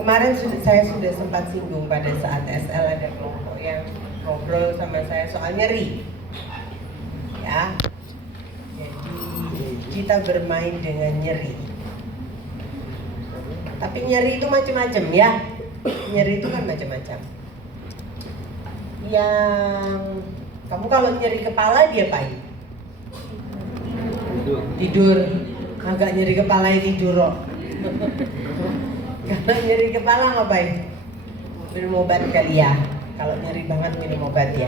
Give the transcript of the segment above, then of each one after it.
Kemarin saya sudah sempat singgung pada saat SL ada kelompok yang ngobrol sama saya soal nyeri. Ya. Jadi kita bermain dengan nyeri. Tapi nyeri itu macam-macam ya. Nyeri itu kan macam-macam. Yang kamu kalau nyeri kepala diapain? Tidur. Agak nyeri kepala tidur kok. Kalau nyeri kepala ngapain? Minum obat kali ya. Kalau nyeri banget minum obat ya.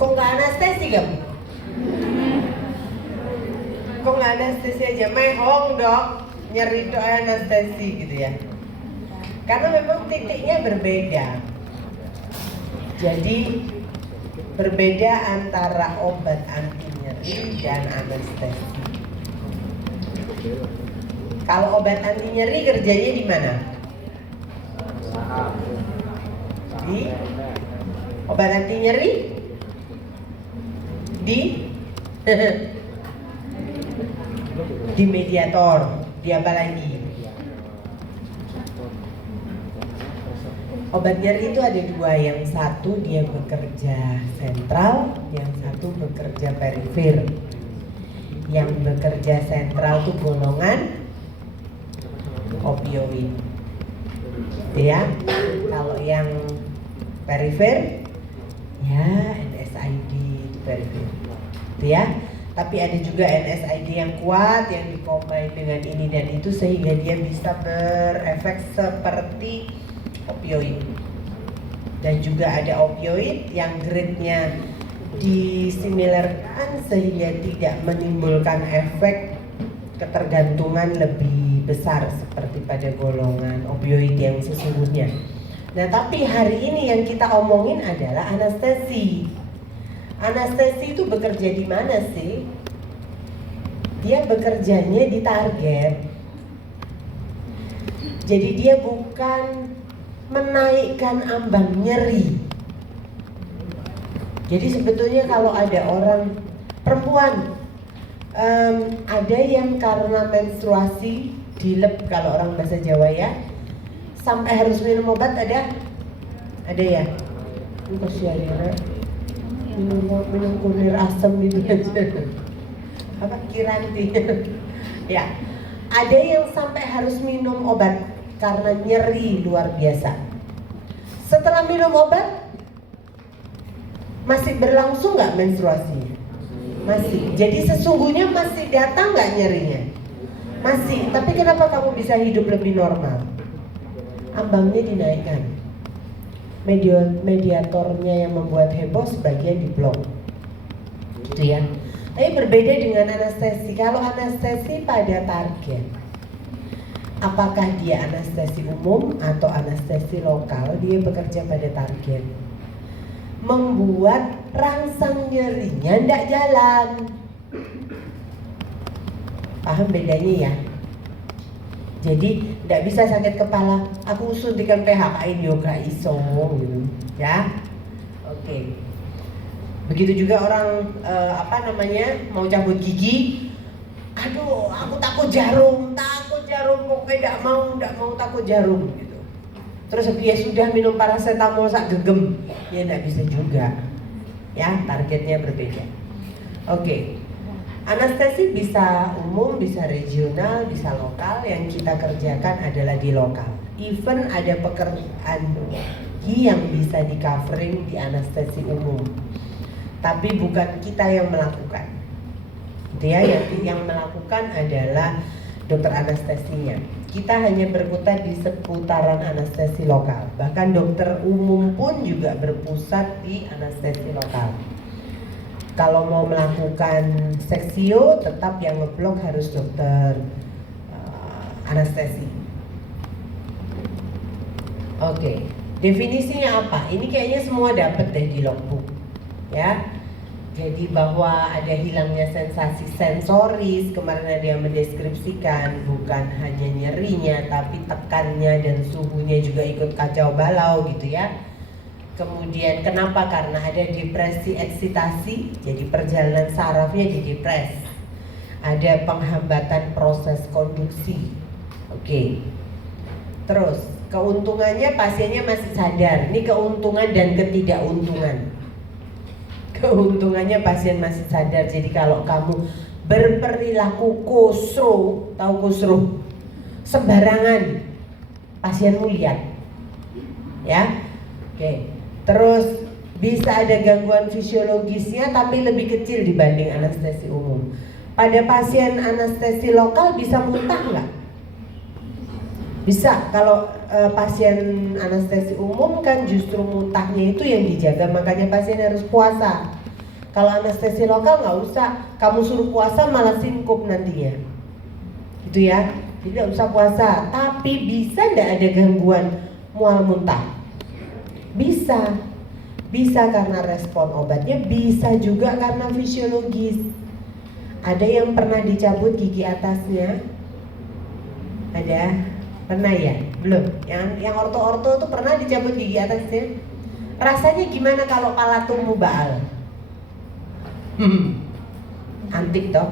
Kok nggak anestesi kamu? Kok nggak anestesi aja? Mehong dok, nyeri itu anestesi gitu ya. Karena memang titiknya berbeda. Jadi berbeda antara obat anti nyeri dan anestesi. Kalau obat anti nyeri kerjanya di mana? Di obat anti nyeri? Di mediator. Di apa lagi? Obat nyeri itu ada dua, yang satu dia bekerja sentral, yang satu bekerja perifer. Yang bekerja sentral itu golongan opioid, ya. Kalau yang perifer, ya NSAID itu perifer, ya. Tapi ada juga NSAID yang kuat yang dikombin dengan ini dan itu sehingga dia bisa berefek seperti opioid. Dan juga ada opioid yang grade-nya disimilarkan sehingga tidak menimbulkan efek ketergantungan lebih besar seperti pada golongan opioid yang sesungguhnya. Nah, tapi hari ini yang kita omongin adalah anestesi. Anestesi itu bekerja di mana sih? Dia bekerjanya di target. Jadi dia bukan menaikkan ambang nyeri. Jadi sebetulnya kalau ada orang perempuan, ada yang karena menstruasi dilep kalau orang bahasa Jawa ya, sampai harus minum obat ada ya. Kasihan ya, minum kunir asam gitu aja. Apa kiranti? Ya, ada yang sampai harus minum obat karena nyeri luar biasa. Setelah minum obat masih berlangsung nggak menstruasinya? Masih. Jadi sesungguhnya masih datang nggak nyerinya? Masih. Tapi kenapa kamu bisa hidup lebih normal? Ambangnya dinaikkan. Mediatornya yang membuat heboh sebagian diblok. Gitu ya. Tapi berbeda dengan anestesi. Kalau anestesi pada target, apakah dia anestesi umum atau anestesi lokal, dia bekerja pada target. Membuat rangsang nyerinya tidak jalan. Paham bedanya ya? Jadi tidak bisa sakit kepala, aku suntikan PHK ini yoga iso gitu, ya. Oke. Begitu juga orang mau cabut gigi, aduh aku takut jarum, pokoknya tidak mau takut jarum gitu. Terus dia sudah minum paracetamol sak gegem, ya tidak bisa juga, ya targetnya berbeda. Oke. Anestesi bisa umum, bisa regional, bisa lokal. Yang kita kerjakan adalah di lokal. Even ada pekerjaan lagi yang bisa di covering di anestesi umum, tapi bukan kita yang melakukan. Dia yang melakukan adalah dokter anestesinya. Kita hanya berkutat di seputaran anestesi lokal. Bahkan dokter umum pun juga berpusat di anestesi lokal. Kalau mau melakukan seksio, tetap yang ngeblok harus dokter anestesi. Oke, definisinya apa? Ini kayaknya semua dapat deh di logbook, ya. Jadi bahwa ada hilangnya sensasi sensoris, kemarin ada yang mendeskripsikan bukan hanya nyerinya, tapi tekannya dan suhunya juga ikut kacau balau gitu ya. Kemudian kenapa? Karena ada depresi eksitasi, jadi perjalanan sarafnya didepres. Ada penghambatan proses konduksi. Oke. Terus keuntungannya pasiennya masih sadar. Ini keuntungan dan ketidakuntungan. Keuntungannya pasien masih sadar. Jadi kalau kamu berperilaku kusruh, tahu kusruh, sembarangan, pasienmu lihat, ya. Oke. Terus bisa ada gangguan fisiologisnya tapi lebih kecil dibanding anestesi umum. Pada pasien anestesi lokal bisa muntah nggak? Bisa. Kalau pasien anestesi umum kan justru muntahnya itu yang dijaga, makanya pasien harus puasa. Kalau anestesi lokal nggak usah, kamu suruh puasa malah sinkup nantinya, gitu ya. Jadi nggak usah puasa. Tapi bisa nggak ada gangguan mual muntah? Bisa. Bisa karena respon obatnya, bisa juga karena fisiologis. Ada yang pernah dicabut gigi atasnya? Ada? Pernah ya? Belum? Yang orto-orto tuh pernah dicabut gigi atasnya? Rasanya gimana kalau pala tumbuh baal? Antik toh?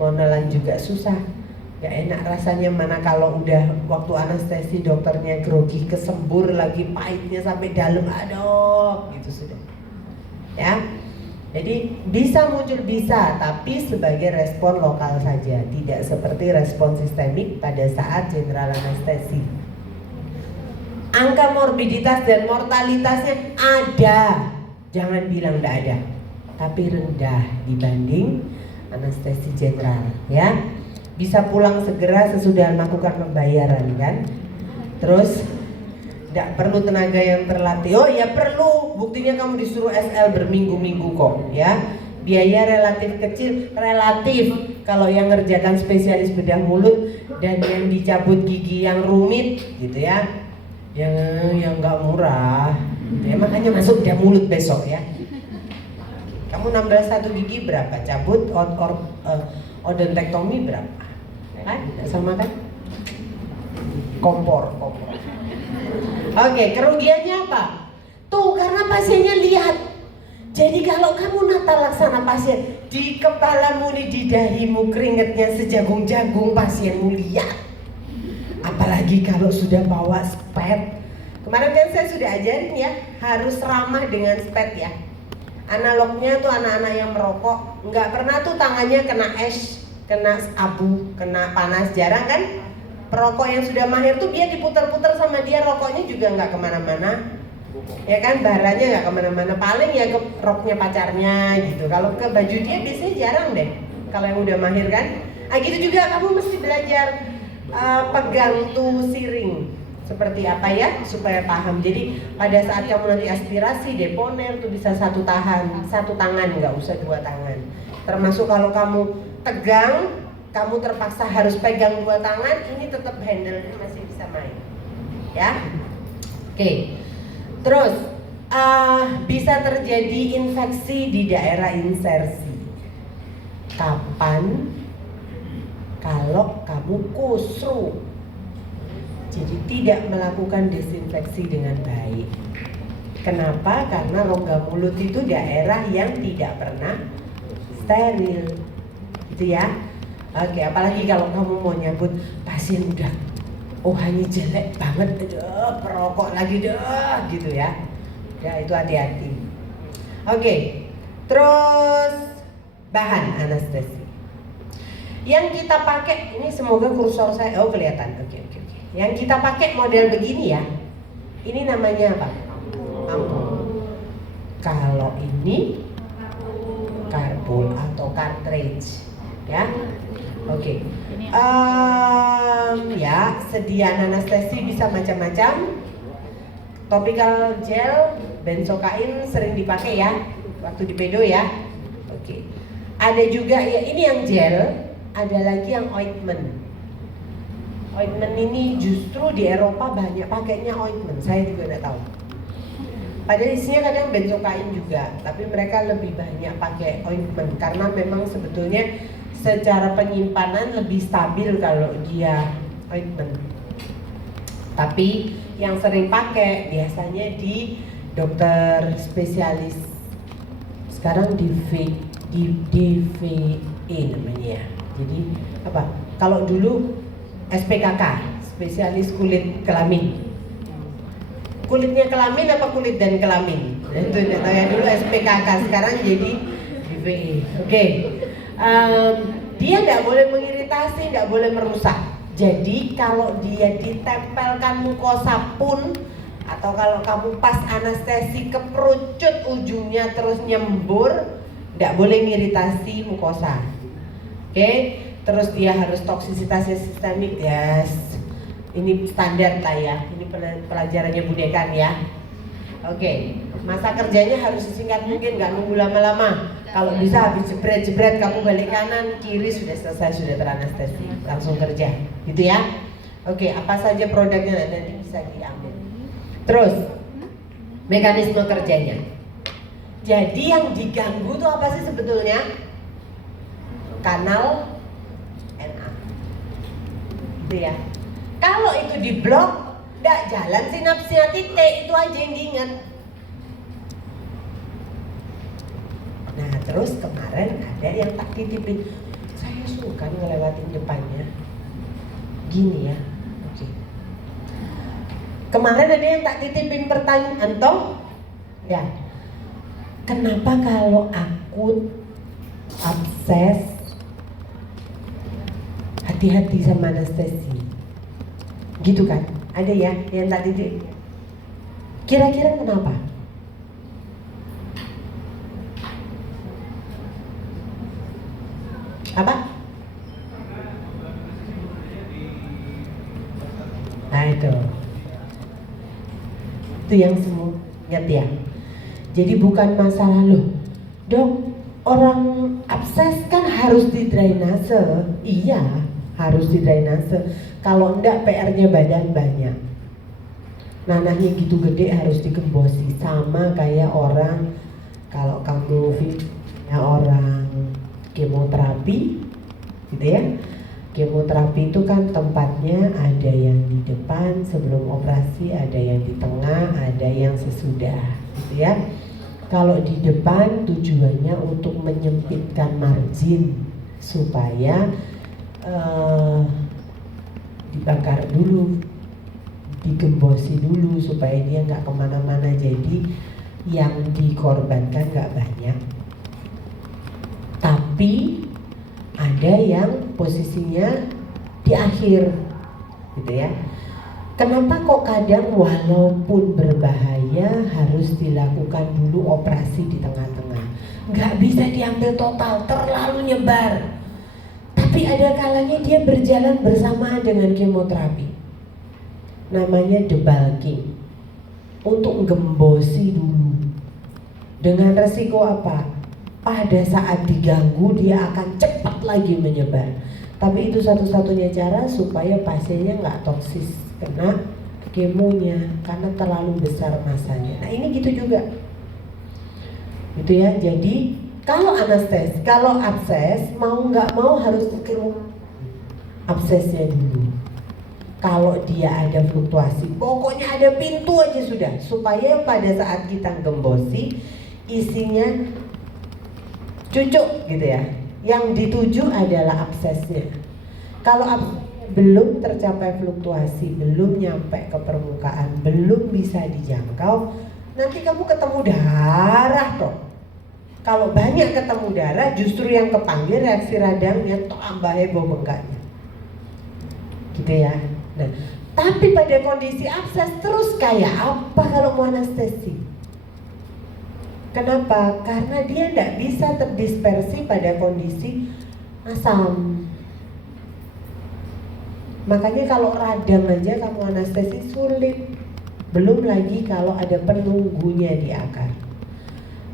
Mau nelan juga susah. Gak enak rasanya, mana kalau udah waktu anestesi dokternya grogi kesembur lagi, pahitnya sampai dalam, aduh gitu sudah ya. Jadi bisa muncul, bisa, tapi sebagai respon lokal saja, tidak seperti respon sistemik pada saat general anestesi. Angka morbiditas dan mortalitasnya ada, jangan bilang tidak ada, tapi rendah dibanding anestesi general ya. Bisa pulang segera sesudah melakukan pembayaran kan. Terus tidak perlu tenaga yang terlatih. Oh ya perlu, buktinya kamu disuruh SL berminggu-minggu kok ya. Biaya relatif kecil, relatif. Kalau yang ngerjakan spesialis bedah mulut dan yang dicabut gigi yang rumit gitu ya, yang nggak murah ya, makanya masuk bedah mulut besok ya. Kamu 16 satu gigi berapa? Cabut odontektomi berapa? Kan? Sama kan? Kompor. Oke, kerugiannya apa? Tuh karena pasiennya lihat. Jadi kalau kamu nata laksana pasien, di kepalamu nih, di dahimu keringetnya sejagung-jagung, pasienmu lihat. Apalagi kalau sudah bawa spet. Kemarin kan saya sudah ajarin ya, harus ramah dengan spet ya. Analognya tuh anak-anak yang merokok, nggak pernah tuh tangannya kena es, kena abu, kena panas, jarang kan? Perokok yang sudah mahir tuh dia diputar-putar sama dia, rokoknya juga nggak kemana-mana, ya kan? Baranya nggak kemana-mana, paling ya ke roknya pacarnya gitu. Kalau ke baju dia biasanya jarang deh. Kalau yang udah mahir kan? Gitu juga kamu mesti belajar pegang tuh siring seperti apa ya, supaya paham. Jadi pada saat kamu nanti aspirasi, deponer tuh bisa satu tangan, nggak usah dua tangan. Termasuk kalau kamu tegang, kamu terpaksa harus pegang dua tangan, ini tetap handle-nya masih bisa main, ya. Oke. Terus bisa terjadi infeksi di daerah insersi. Kapan? Kalau kamu kusruh, jadi tidak melakukan desinfeksi dengan baik. Kenapa? Karena rongga mulut itu daerah yang tidak pernah steril, gitu ya. Oke, apalagi kalau kamu mau nyambut pasien udah hanya jelek banget, perokok lagi gitu ya. Ya itu hati-hati. Oke, terus bahan anestesi yang kita pakai ini, semoga kursor saya kelihatan. Oke. Yang kita pakai model begini ya. Ini namanya apa? Ampul. Kalau ini karbol atau cartridge, ya. Oke. Ya, sediaan anestesi bisa macam-macam. Topical gel, benzokain sering dipakai ya, waktu di pedo ya. Oke. Ada juga ya, ini yang gel, ada lagi yang ointment. Ointment ini justru di Eropa banyak pakainya ointment, saya juga tidak tahu. Padahal isinya kadang benzokain juga, tapi mereka lebih banyak pakai ointment karena memang sebetulnya secara penyimpanan lebih stabil kalau dia ointment. Tapi yang sering pakai biasanya di dokter spesialis. Sekarang di DVE namanya ya. Jadi apa? Kalau dulu SPKK, spesialis kulit kelamin. Kulitnya kelamin apa kulit dan kelamin? Itu tanya dulu SPKK, sekarang jadi DVI. Oke. Dia tidak boleh mengiritasi, tidak boleh merusak. Jadi kalau dia ditempelkan mukosa pun, atau kalau kamu pas anestesi keperucut ujungnya terus nyembur, tidak boleh mengiritasi mukosa. Oke. Terus dia harus toksisitasnya sistemik, yes. Ini standar lah ya. Ini pelajarannya Bu Dekan ya. Oke. Masa kerjanya harus sesingkat mungkin, nggak nunggu lama-lama. Kalau bisa habis jebret-jebret kamu balik kanan, kiri sudah selesai, sudah teranestesi, langsung kerja, gitu ya. Oke, apa saja produknya nanti bisa diambil. Terus mekanisme kerjanya. Jadi yang diganggu tuh apa sih sebetulnya? Kanal NA, gitu ya. Kalau itu diblok, nggak jalan sinapsnya titik, itu aja yang diingat. Nah terus kemarin ada yang tak titipin, saya suka ngelewatin depannya, gini ya. Oke. Kemarin ada yang tak titipin pertanyaan toh, ya. Kenapa kalau akut abses hati-hati sama anestesi? Gitu kan? Ada ya yang tak titip. Kira-kira kenapa? Apa? Nah itu yang semua ingat ya. Jadi bukan masalah loh, dok, orang abses kan harus didrainase. Iya, harus didrainase. Kalau enggak PR-nya badan banyak. Nanahnya gitu gede harus digembosi. Sama kayak orang, kalau kamu ya orang kemoterapi gitu ya. Kemoterapi itu kan tempatnya ada yang di depan sebelum operasi, ada yang di tengah, ada yang sesudah gitu ya. Kalau di depan tujuannya untuk menyempitkan margin supaya dibakar dulu, digembosi dulu supaya dia nggak kemana-mana, jadi yang dikorbankan nggak banyak. Tapi ada yang posisinya di akhir, gitu ya. Kenapa kok kadang walaupun berbahaya harus dilakukan dulu operasi di tengah-tengah? Nggak bisa diambil total, terlalu nyebar. Tapi ada kalanya dia berjalan bersamaan dengan kemoterapi. Namanya debulking. Untuk gembosi dulu. Dengan resiko apa? Pada saat diganggu dia akan cepat lagi menyebar. Tapi itu satu-satunya cara supaya pasiennya nggak toksis kena kemonya karena terlalu besar masanya. Nah ini gitu juga, gitu ya. Jadi kalau anestesi, kalau abses mau nggak mau harus dikeluar absesnya dulu. Kalau dia ada fluktuasi, pokoknya ada pintu aja sudah, supaya pada saat kita gembosi isinya cucuk gitu ya. Yang dituju adalah absesnya. Kalau belum tercapai fluktuasi, belum nyampe ke permukaan, belum bisa dijangkau, nanti kamu ketemu darah toh. Kalau banyak ketemu darah, justru yang kepanggil reaksi radangnya tambah heboh bengkaknya, gitu ya. Nah, tapi pada kondisi abses terus kayak apa kalau mau anestesi? Kenapa? Karena dia tidak bisa terdispersi pada kondisi asam. Makanya kalau radang aja kamu anestesi sulit. Belum lagi kalau ada penunggunya di akar.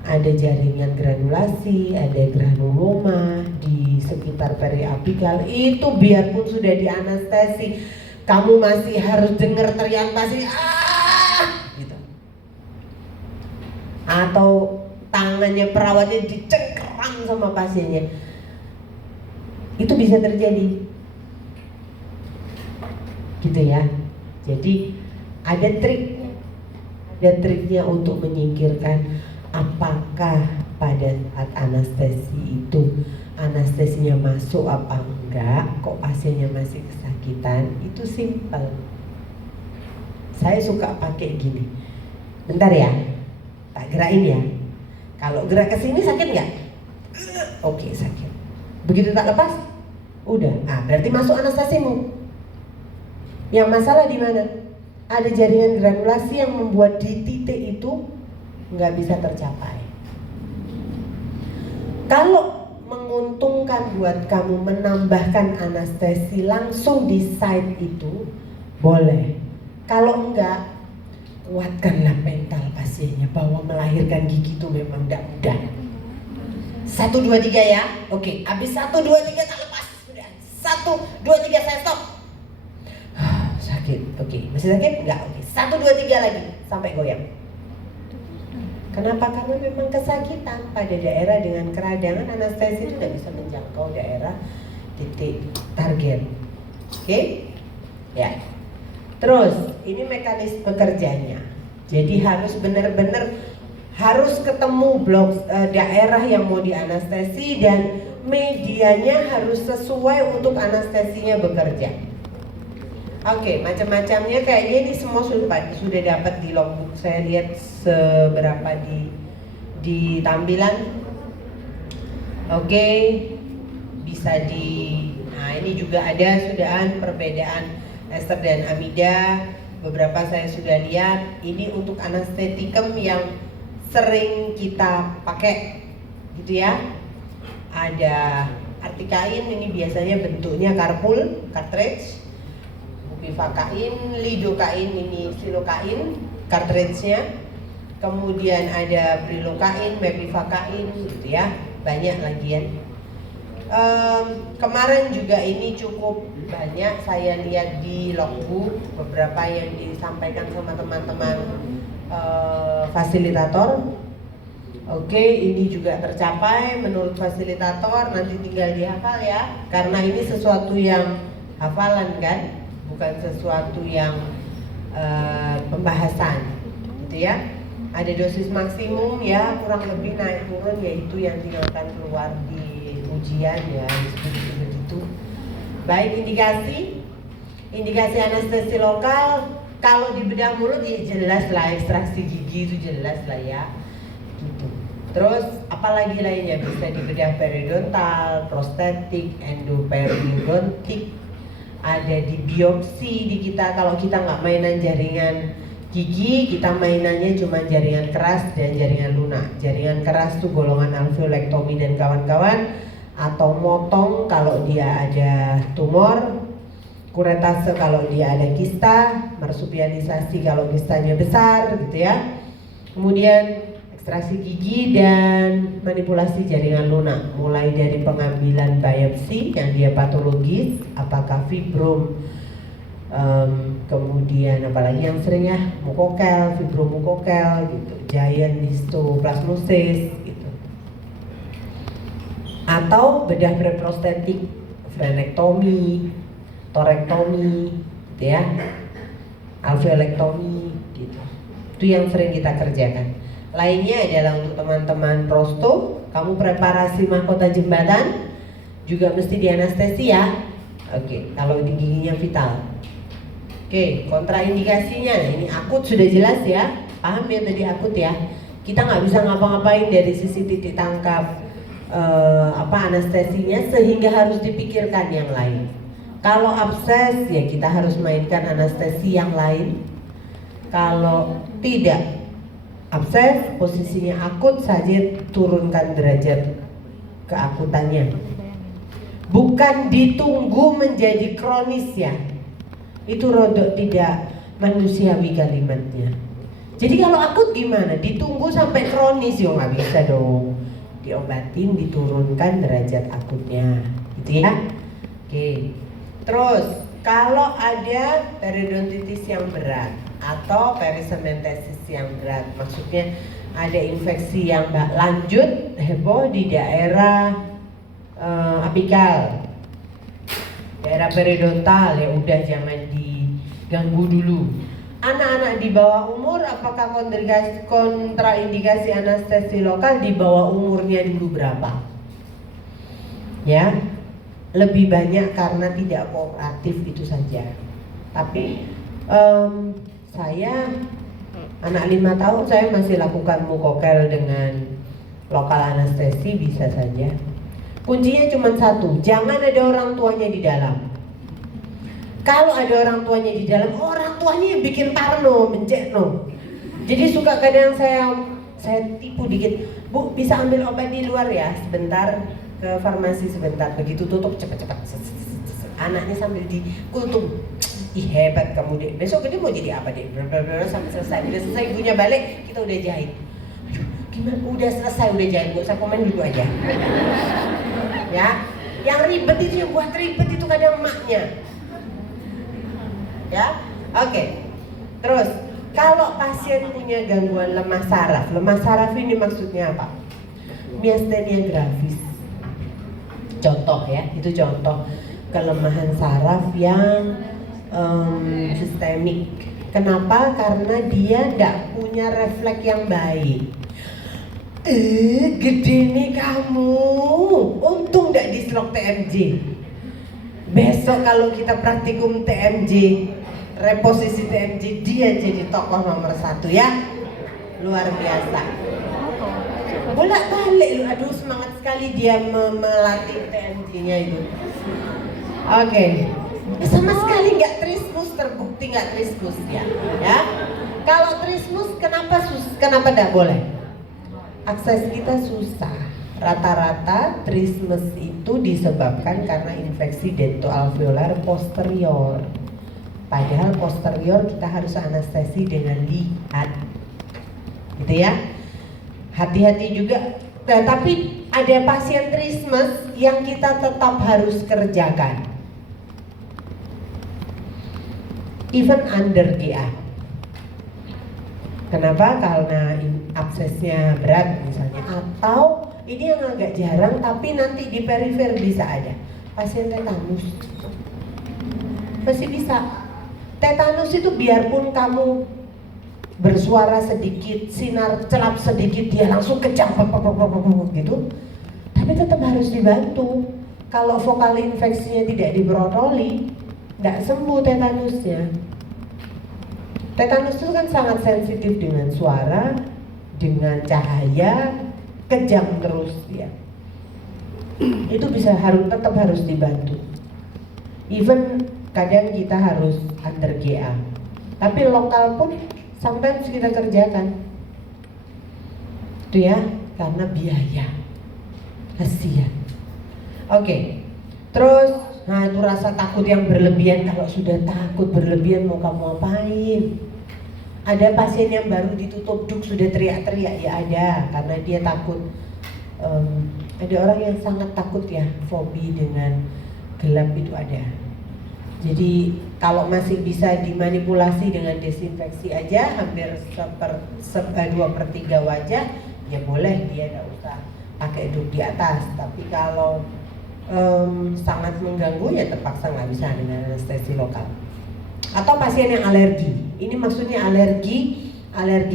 Ada jaringan granulasi, ada granuloma di sekitar periapikal. Itu biarpun sudah di anestesi, kamu masih harus dengar teriak pasien gitu. Atau tangannya perawatnya dicengkeram sama pasiennya. Itu bisa terjadi, gitu ya. Jadi ada triknya untuk menyingkirkan apakah pada saat anestesi itu anestesinya masuk apa enggak, kok pasiennya masih kesakitan. penyakitan itu simple. Saya suka pakai gini. Bentar ya, tak gerakin ya. Kalau gerak ke sini sakit nggak? Oke, sakit. Begitu tak lepas, udah. Berarti masuk anestesimu. Yang masalah di mana? Ada jaringan granulasi yang membuat di titik itu nggak bisa tercapai. Kalau menguntungkan buat kamu menambahkan anestesi langsung di site itu, boleh. Kalau enggak, kuatkanlah mental pasiennya bahwa melahirkan gigi itu memang tidak mudah. 1, 2, 3 ya. Oke, habis 1, 2, 3 tak lepas. Sudah. 1, 2, 3 saya stop. Sakit. Oke, masih sakit? Enggak. Oke. 1, 2, 3 lagi sampai goyang. Kenapa? Karena memang kesakitan pada daerah dengan keradangan anestesi itu tidak bisa menjangkau daerah titik target. Oke? Ya. Terus, ini mekanisme kerjanya. Jadi harus benar-benar harus ketemu blok daerah yang mau dianestesi dan medianya harus sesuai untuk anestesinya bekerja. Oke, macam-macamnya kayaknya ini semua sudah dapat di logbook. Saya lihat seberapa di tampilan. Oke, bisa nah ini juga ada sudahan perbedaan ester dan amida. Beberapa saya sudah lihat. Ini untuk anestetikum yang sering kita pakai, gitu ya. Ada artikain, ini biasanya bentuknya carpool, cartridge. Bivakain, lidokain, ini silokain, cartridge-nya. Kemudian ada brilokain, mepivakain, gitu ya. Banyak lagi ya. Kemarin juga ini cukup banyak saya lihat di logbook, beberapa yang disampaikan sama teman-teman fasilitator. Oke, ini juga tercapai menurut fasilitator, nanti tinggal dihafal ya. Karena ini sesuatu yang hafalan kan, bukan sesuatu yang pembahasan, gitu ya. Ada dosis maksimum ya, kurang lebih naik turun, yaitu yang tidak akan keluar di ujian ya, seperti begitu. Baik, indikasi anestesi lokal. Kalau di bedah mulut ya jelas lah, ekstraksi gigi itu jelas lah ya, gitu. Terus apalagi lainnya, bisa di bedah periodontal, prostetik, endoperiodontik. Ada di biopsi di kita, kalau kita nggak mainan jaringan gigi, kita mainannya cuma jaringan keras dan jaringan lunak. Jaringan keras itu golongan alveolektomi dan kawan-kawan, atau motong kalau dia ada tumor, kuretase kalau dia ada kista, marsupialisasi kalau kistanya besar, gitu ya. Kemudian ekstraksi gigi dan manipulasi jaringan lunak, mulai dari pengambilan biopsi yang dia patologis, apakah fibrom, kemudian apalagi yang sering ya, mukokel, fibromukokel, gitu, giant histoplasmosis, gitu. Atau bedah preprostetik, frenektomi, torektomi, gitu ya, alveolektomi, gitu. Itu yang sering kita kerjakan. Lainnya adalah untuk teman-teman prosto, kamu preparasi mahkota jembatan juga mesti dianestesi ya. Oke, kalau di giginya vital. Oke, kontraindikasinya, nah ini akut sudah jelas ya, paham ya tadi akut ya. Kita nggak bisa ngapa-ngapain dari sisi titik tangkap anestesinya, sehingga harus dipikirkan yang lain. Kalau abses ya kita harus mainkan anestesi yang lain. Kalau tidak abses, posisinya akut saja, turunkan derajat keakutannya. Bukan ditunggu menjadi kronis ya. Itu rodok tidak manusiawi kalimatnya. Jadi kalau akut gimana? Ditunggu sampai kronis ya nggak bisa dong. Diobatin, diturunkan derajat akutnya, gitu ya. Oke. Terus kalau ada periodontitis yang berat atau perisementesis yang berat, maksudnya ada infeksi yang lanjut heboh di daerah apikal, daerah periodontal, ya udah jangan diganggu dulu. Anak-anak di bawah umur, apakah kontraindikasi anestesi lokal di bawah umurnya dulu berapa? Ya, lebih banyak karena tidak kooperatif itu saja. Tapi saya anak 5 tahun saya masih lakukan mukokel dengan lokal anestesi bisa saja. Kuncinya cuma satu, jangan ada orang tuanya di dalam. Kalau ada orang tuanya di dalam, orang tuanya yang bikin parno, mencekno. Jadi suka kadang saya tipu dikit, Bu bisa ambil obat di luar ya sebentar, ke farmasi sebentar, begitu tutup cepat-cepat. Anaknya sambil dikutum, ih hebat kamu deh, besok dia mau jadi apa deh, sampai selesai. Udah selesai ibunya balik, kita udah jahit. Aduh, gimana? Udah selesai, udah jahit, gak usah komen dulu aja. Ya, yang ribet itu, yang buat ribet itu kadang emaknya. Ya, oke. Terus, kalau pasien punya gangguan lemah saraf ini maksudnya apa? Miastenia gravis. Contoh ya, itu contoh kelemahan saraf yang sistemik. Kenapa? Karena dia tidak punya refleks yang baik. Gede nih kamu. Untung tidak dislok TMJ. Besok kalau kita praktikum TMJ, reposisi TMJ, dia jadi tokoh nomor 1 ya. Luar biasa. Bolak-balik lu, aduh semangat sekali dia melatih TMJ-nya itu. Oke. Sama sekali nggak trismus, terbukti nggak trismus ya. Kalau trismus kenapa tidak boleh? Akses kita susah. Rata-rata trismus itu disebabkan karena infeksi dentoalveolar posterior. Padahal posterior kita harus anestesi dengan lihat, gitu ya. Hati-hati juga. Nah, tapi ada pasien trismus yang kita tetap harus kerjakan. Even under GA. Kenapa? Karena aksesnya berat misalnya, atau ini yang agak jarang tapi nanti di perifer bisa ada pasien tetanus. Masih bisa. Tetanus itu biarpun kamu bersuara sedikit, sinar celap sedikit, dia langsung kejang gitu, tapi tetap harus dibantu. Kalau vokal infeksinya tidak dibrotoli, tidak sembuh tetanusnya. Tetanus itu kan sangat sensitif dengan suara, dengan cahaya, kejang terus ya. Itu tetap harus dibantu. Even kadang kita harus under GA, tapi lokal pun sometimes kita kerjakan. Itu ya, karena biaya. Kasihan. Oke. Terus nah itu rasa takut yang berlebihan. Kalau sudah takut berlebihan mau kamu apain? Ada pasien yang baru ditutup duk sudah teriak-teriak, ya ada, karena dia takut. Ada orang yang sangat takut ya, fobi dengan gelap itu ada. Jadi kalau masih bisa dimanipulasi dengan desinfeksi aja, hampir 2/3 wajah, ya boleh dia tidak usah pakai duk di atas. Tapi kalau sangat mengganggu ya terpaksa nggak bisa dengan anestesi lokal. Atau pasien yang alergi, ini maksudnya alergi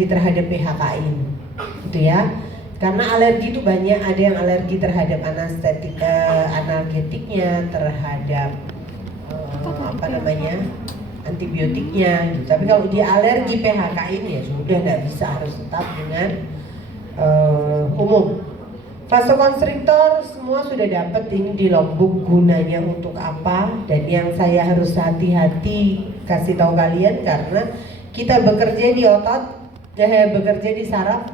terhadap PHK-in, gitu ya. Karena alergi itu banyak, ada yang alergi terhadap analgetiknya, terhadap antibiotiknya. Gitu. Tapi kalau dia alergi PHK-in ya sudah nggak bisa, harus tetap dengan umum. Vasokonstriktor semua sudah dapat ini di logbook gunanya untuk apa, dan yang saya harus hati-hati kasih tahu kalian karena kita bekerja di otot, bekerja di saraf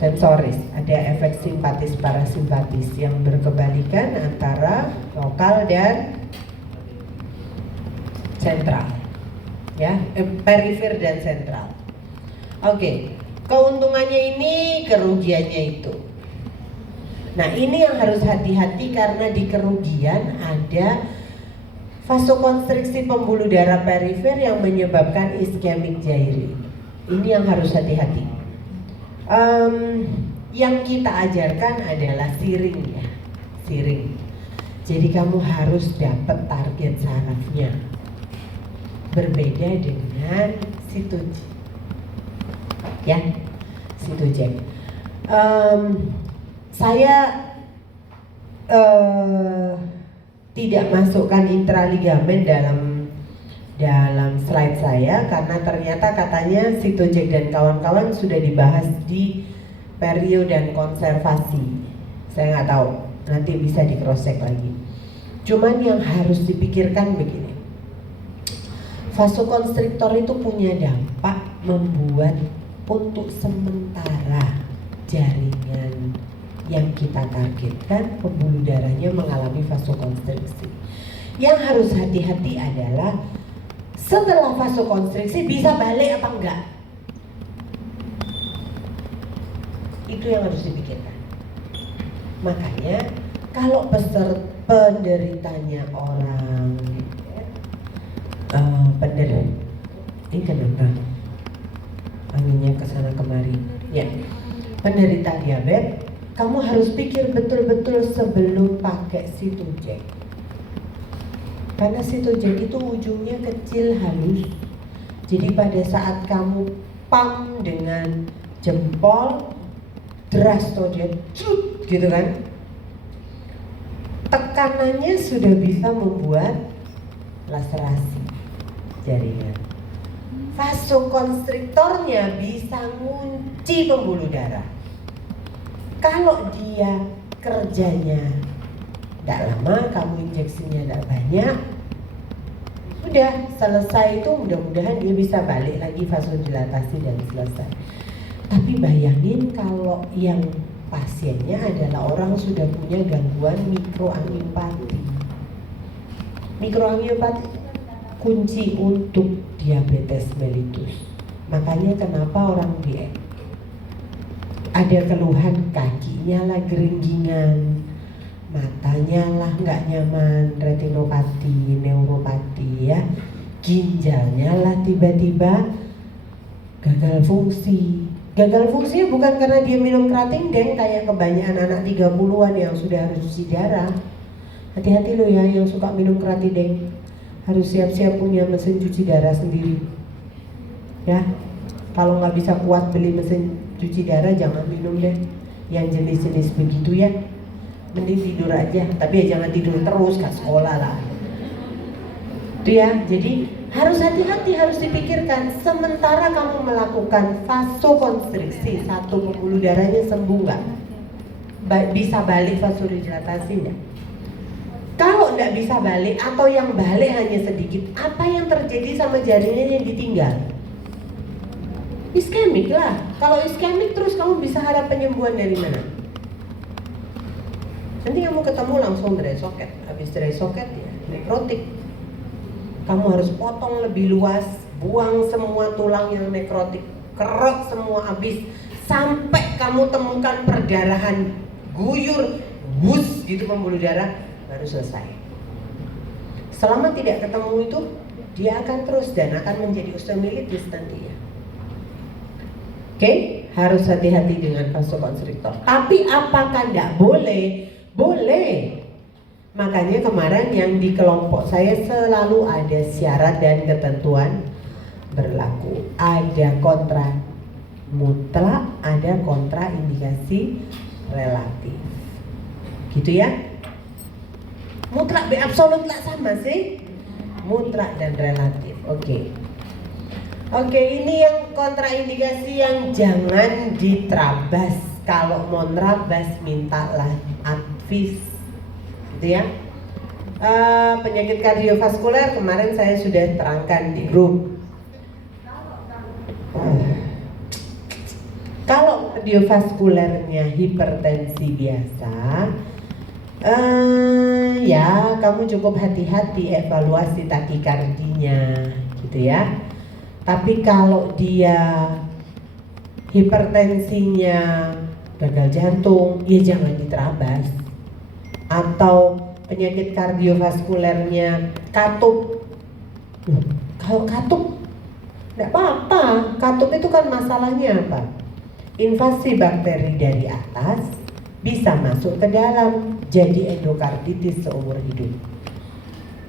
sensoris, ada efek simpatis parasimpatis yang berkebalikan antara lokal dan sentral, ya, perifer dan sentral. Oke, keuntungannya ini, kerugiannya itu. Nah ini yang harus hati-hati karena di kerugian ada vasokonstriksi pembuluh darah perifer yang menyebabkan iskemik jairi. Ini yang harus hati-hati. Yang kita ajarkan adalah siring ya, siring. Jadi kamu harus dapat target sarafnya. Berbeda dengan Cytogen, ya, Cytogen. Saya tidak masukkan intraligamen dalam slide saya karena ternyata katanya Sitojek dan kawan-kawan sudah dibahas di perio dan konservasi. Saya nggak tahu, nanti bisa di cross check lagi. Cuman yang harus dipikirkan begini, vasokonstriktor itu punya dampak membuat untuk sementara jaringan yang kita targetkan pembuluh darahnya mengalami vasokonstriksi. Yang harus hati-hati adalah setelah vasokonstriksi bisa balik apa enggak? Itu yang harus dipikirkan. Makanya kalau penderitanya orang ini kenapa anginnya kesana kemari ya, penderita diabetes, kamu harus pikir betul-betul sebelum pakai Sitojek. Karena Sitojek itu ujungnya kecil halus. Jadi pada saat kamu pump dengan jempol, deras tuh dia, gitu kan? Tekanannya sudah bisa membuat laserasi jaringan. Vasokonstriktornya bisa ngunci pembuluh darah. Kalau dia kerjanya tidak lama, kamu injeksinya tidak banyak, udah selesai itu, mudah-mudahan dia bisa balik lagi vasodilatasi dan selesai. Tapi bayangin kalau yang pasiennya adalah orang sudah punya gangguan mikroangiopati. Mikroangiopati kunci untuk diabetes mellitus. Makanya kenapa orang dia ada keluhan kakinya lah geringgingan, matanya lah nggak nyaman, retinopati, neuropati ya, ginjalnya lah tiba-tiba gagal fungsi. Gagal fungsinya bukan karena dia minum kerating deng kayak kebanyakan anak 30-an yang sudah harus cuci darah. Hati-hati lo ya yang suka minum kerating deng, harus siap-siap punya mesin cuci darah sendiri ya. Kalau nggak bisa kuat beli mesin cuci darah jangan minum deh yang jenis-jenis begitu ya. Mending tidur aja, tapi ya jangan tidur terus, ke sekolah lah. Itu ya, jadi harus hati-hati, harus dipikirkan. Sementara kamu melakukan vasokonstriksi, satu pembuluh darahnya sembuh nggak? Bisa balik vasodilatasi nggak? Kalau nggak bisa balik atau yang balik hanya sedikit, apa yang terjadi sama jaringan yang ditinggal? Iskemik lah. Kalau iskemik terus kamu bisa harap penyembuhan dari mana? Nanti kamu ketemu langsung dry socket. Habis dry socket ya nekrotik. Kamu harus potong lebih luas, buang semua tulang yang nekrotik, kerok semua habis, sampai kamu temukan perdarahan guyur, bus gitu pembuluh darah, baru selesai. Selama tidak ketemu itu, dia akan terus dan akan menjadi osteomilitis nantinya. Oke, harus hati-hati dengan vasokonstriktor. Tapi apakah tidak boleh? Boleh. Makanya kemarin yang di kelompok saya selalu ada syarat dan ketentuan berlaku. Ada kontra mutlak, ada kontraindikasi relatif. Gitu ya. Mutlak be absolut lah sama sih. Mutlak dan relatif. Oke, ini yang kontraindikasi yang jangan diterabas. Kalau mau nerabas mintalah advis, gitu ya. Penyakit kardiovaskuler kemarin saya sudah terangkan di grup. Kalau kardiovaskulernya hipertensi biasa, ya kamu cukup hati-hati evaluasi takikardinya, gitu ya. Tapi kalau dia hipertensinya gagal jantung, ya jangan diterabas. Atau penyakit kardiovaskulernya katup. Kalau katup tidak apa-apa. Katup itu kan masalahnya apa? Invasi bakteri dari atas bisa masuk ke dalam, jadi endokarditis seumur hidup.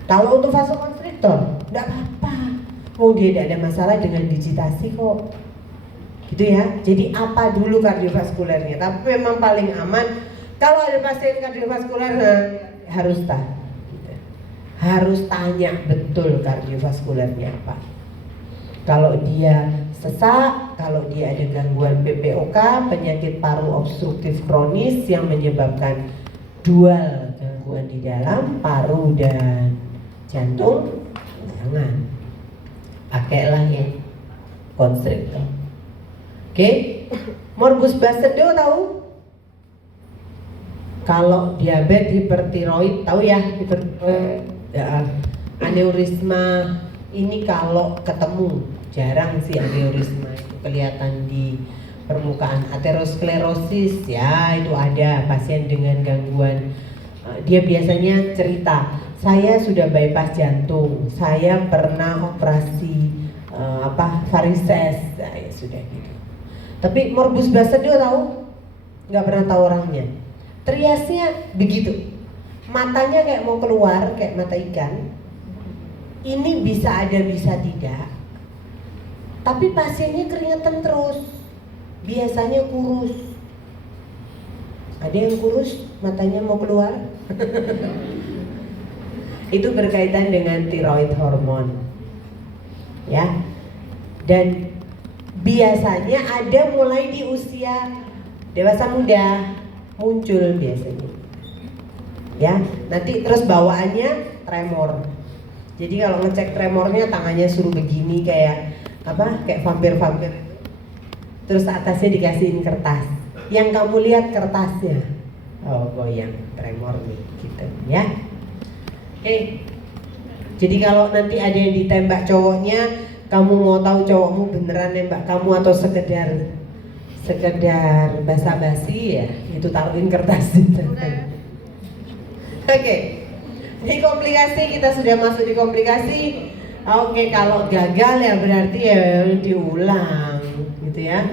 Kalau untuk vasokonstriktor tidak apa-apa. Oh, dia tidak ada masalah dengan digitasi kok. Gitu ya. Jadi apa dulu kardiovaskulernya? Tapi memang paling aman kalau ada pasien kardiovaskuler harus tahan. Gitu. harus tanya betul kardiovaskulernya apa. Kalau dia sesak, kalau dia ada gangguan PPOK, penyakit paru obstruktif kronis yang menyebabkan dual gangguan di dalam paru dan jantung, jangan pakailah yang konstriktor. Oke, morbus Basedow tahu? Kalau diabetes hipertiroid tahu ya, aneurisma ini kalau ketemu, jarang sih aneurisma itu kelihatan di permukaan. Aterosklerosis ya itu ada pasien dengan gangguan, dia biasanya cerita, saya sudah bypass jantung, saya pernah operasi varises, nah, ya sudah gitu. Tapi morbus Basedow tahu? Nggak pernah tahu orangnya. Triasnya begitu, matanya kayak mau keluar, kayak mata ikan. Ini bisa ada, bisa tidak. Tapi pasiennya keringetan terus, biasanya kurus. Ada yang kurus, matanya mau keluar. Itu berkaitan dengan tiroid hormon, ya. Dan biasanya ada mulai di usia dewasa muda muncul biasanya, ya. Nanti terus bawaannya tremor. Jadi kalau ngecek tremornya tangannya suruh begini kayak vampir. Terus atasnya dikasihin kertas. Yang kamu lihat kertasnya, oh goyang, tremor nih, gitu, ya. Oke. Jadi kalau nanti ada yang ditembak cowoknya, kamu mau tahu cowokmu beneran nembak kamu atau sekedar basa-basi, ya itu taruhin kertas itu. Oke. Di komplikasi, kita sudah masuk di komplikasi. Oke, kalau gagal ya berarti ya diulang gitu ya.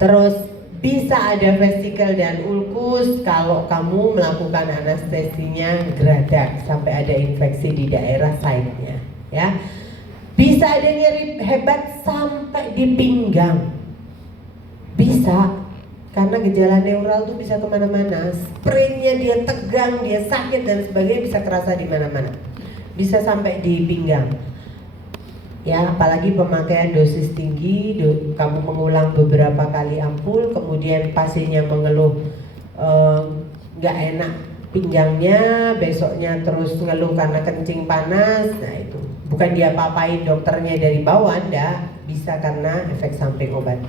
Terus bisa ada vesikel dan ulkus kalau kamu melakukan anestesinya geradak sampai ada infeksi di daerah site-nya, ya. Bisa ada nyeri hebat sampai di pinggang. Bisa, karena gejala neural tuh bisa kemana-mana. Sprainnya dia tegang, dia sakit dan sebagainya bisa terasa di mana-mana. Bisa sampai di pinggang. Ya, apalagi pemakaian dosis tinggi, kamu mengulang beberapa kali ampul, kemudian pasiennya mengeluh nggak enak pinggangnya, besoknya terus ngeluh karena kencing panas. Nah itu bukan dia papain dokternya dari bawah, enggak, bisa karena efek samping obat,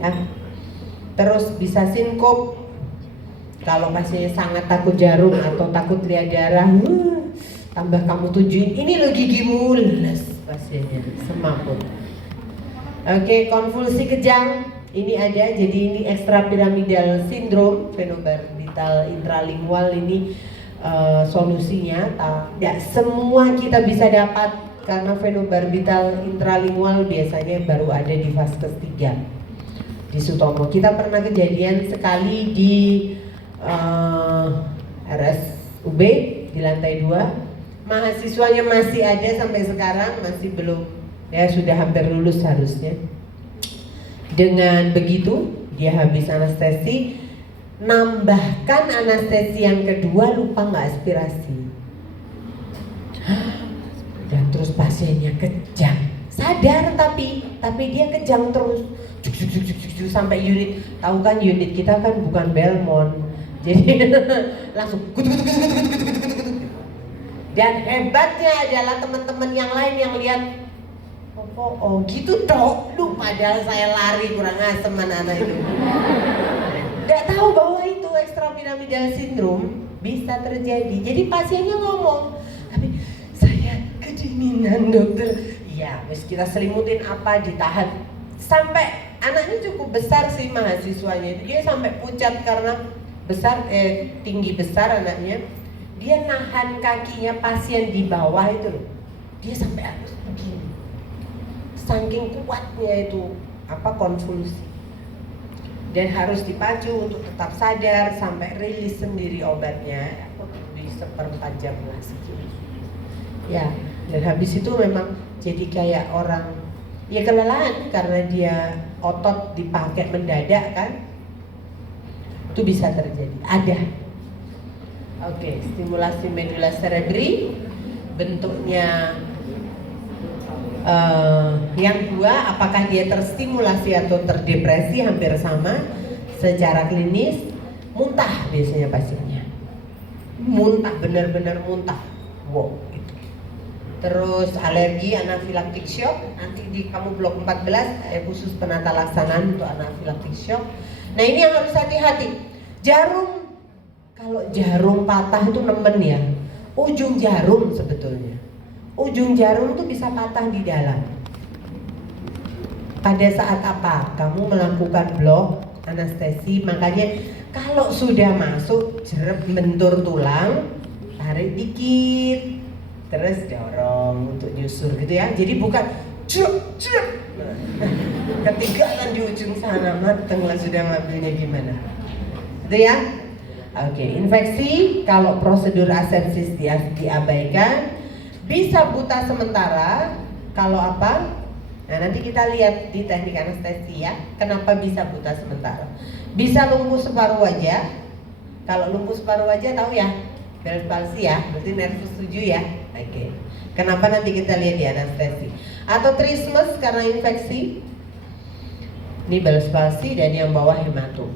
ya. Terus bisa sinkop kalau pasiennya sangat takut jarum atau takut lihat darah. Tambah kamu tujuin, ini lo gigimu, les pasiennya semaput. Oke, konvulsi kejang ini ada, jadi ini ekstrapiramidal sindrom, fenobarbital intralingual ini solusinya. Tidak semua kita bisa dapat karena fenobarbital intralingual biasanya baru ada di vaskes 3 di Sutomo. Kita pernah kejadian sekali di RSUB di lantai 2. Mahasiswanya masih ada sampai sekarang, masih belum, ya sudah hampir lulus harusnya. Dengan begitu dia habis anestesi, nambahkan anestesi yang kedua, lupa nggak aspirasi. Dan terus pasiennya kejang, sadar tapi dia kejang terus, sampai unit, tahu kan unit kita kan bukan Belmont, jadi langsung dan hebatnya adalah teman-teman yang lain yang lihat, oh gitu dok, lu padahal saya lari kurang asem anak-anak itu, nggak tahu bahwa itu ekstrapiramidal sindrom bisa terjadi. Jadi pasiennya ngomong, tapi saya kedinginan dokter. Ya, wis kita selimutin apa, ditahan. Sampai anaknya cukup besar sih mahasiswanya itu, dia sampai pucat karena tinggi besar anaknya. Dia nahan kakinya pasien di bawah itu loh, dia sampai harus begini, saking kuatnya itu konvulsi, dan harus dipacu untuk tetap sadar sampai rilis sendiri obatnya di 1/4 jam lah segitu. Ya, dan habis itu memang jadi kayak orang ya kelelahan karena dia otot dipakai mendadak kan, itu bisa terjadi, ada. Oke, stimulasi medula cerebri bentuknya yang dua, apakah dia terstimulasi atau terdepresi, hampir sama. Secara klinis muntah biasanya pasiennya, muntah, benar-benar muntah, wow gitu. Terus alergi, anafilaktik shock, nanti di kamu blok 14 khusus penata laksanaan untuk anafilaktik shock. Nah ini yang harus hati-hati. Jarum, kalau jarum patah itu nemen ya, ujung jarum sebetulnya, ujung jarum itu bisa patah di dalam. Pada saat apa? Kamu melakukan blok anestesi, makanya kalau sudah masuk jerep bentur tulang, tarik dikit, terus dorong untuk nyusur gitu ya. Jadi bukan jerep, ketinggalan di ujung sana, mateng lah sudah ngambilnya gimana. Itu ya. Oke, infeksi kalau prosedur asepsis diabaikan, bisa buta sementara. Kalau apa? Nah nanti kita lihat di teknik anestesi ya, kenapa bisa buta sementara. Bisa lumpuh separuh wajah. Kalau lumpuh separuh wajah tahu ya, Bell's palsy ya, berarti nervus 7 ya. Oke. Kenapa nanti kita lihat di anestesi. Atau trismus karena infeksi. Ini Bell's palsy dan yang bawah hematom.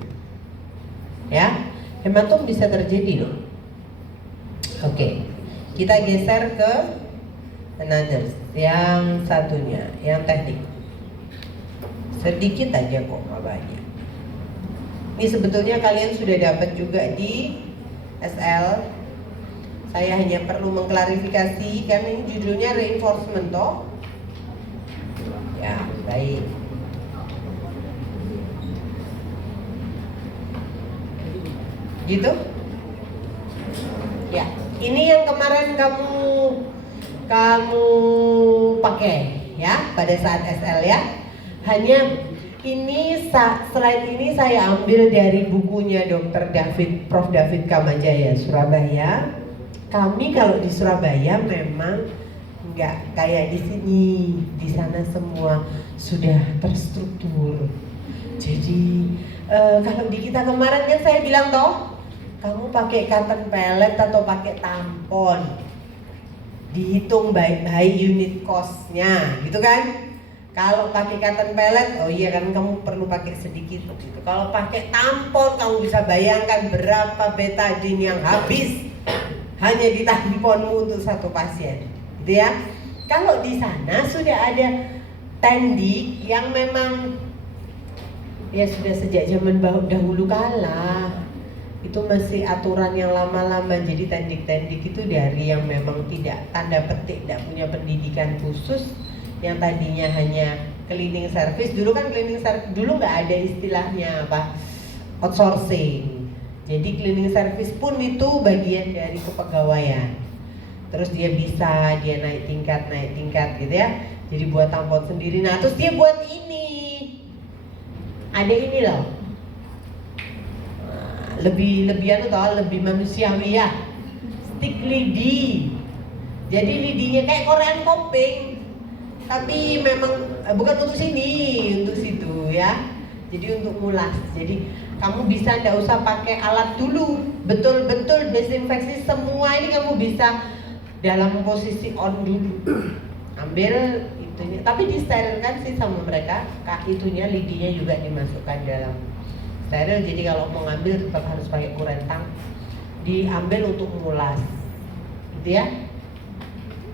Ya, hematom bisa terjadi loh. Oke. Kita geser ke another, yang satunya, yang teknik. Sedikit aja kok, nggak banyak. Ini sebetulnya kalian sudah dapat juga di SL. Saya hanya perlu mengklarifikasi karena ini judulnya reinforcement toh. Ya, baik. Gitu? Ya, ini yang kemarin kamu pakai ya pada saat SL ya. Hanya ini slide ini saya ambil dari bukunya Prof. David Kamajaya Surabaya. Kami kalau di Surabaya memang nggak kayak di sini, di sana semua sudah terstruktur. Jadi kalau di kita kemarin kan saya bilang toh, kamu pakai cotton pellet atau pakai tampon, dihitung baik-baik unit cost-nya, gitu kan? Kalau pakai cotton pellet, oh iya kan kamu perlu pakai sedikit gitu. Kalau pakai tampon, kamu bisa bayangkan berapa betadine yang habis hanya di tamponmu untuk satu pasien, gitu ya. Kalau di sana sudah ada tendik yang memang ya sudah sejak zaman dahulu kala. Itu masih aturan yang lama-lama. Jadi tendik-tendik itu dari yang memang tidak, tanda petik, tidak punya pendidikan khusus, yang tadinya hanya cleaning service. Dulu kan cleaning service, dulu nggak ada istilahnya apa, outsourcing. Jadi cleaning service pun itu bagian dari kepegawaian. Terus dia bisa, dia naik tingkat gitu ya. Jadi buat tampon sendiri. Nah terus dia buat ini, ada ini loh, lebih manusiawi ya, stick lidi. Jadi lidinya kayak Korean Popping, tapi memang bukan untuk sini, untuk situ ya. Jadi untuk ngulas. Jadi kamu bisa nggak usah pakai alat dulu, betul-betul desinfeksi semua ini kamu bisa dalam posisi on dulu. Ambil itunya, tapi disterilkan sih sama mereka. Itunya lidinya juga dimasukkan dalam steril, jadi kalau mau ngambil tetap harus pakai kurentang, diambil untuk mengulas, gitu ya.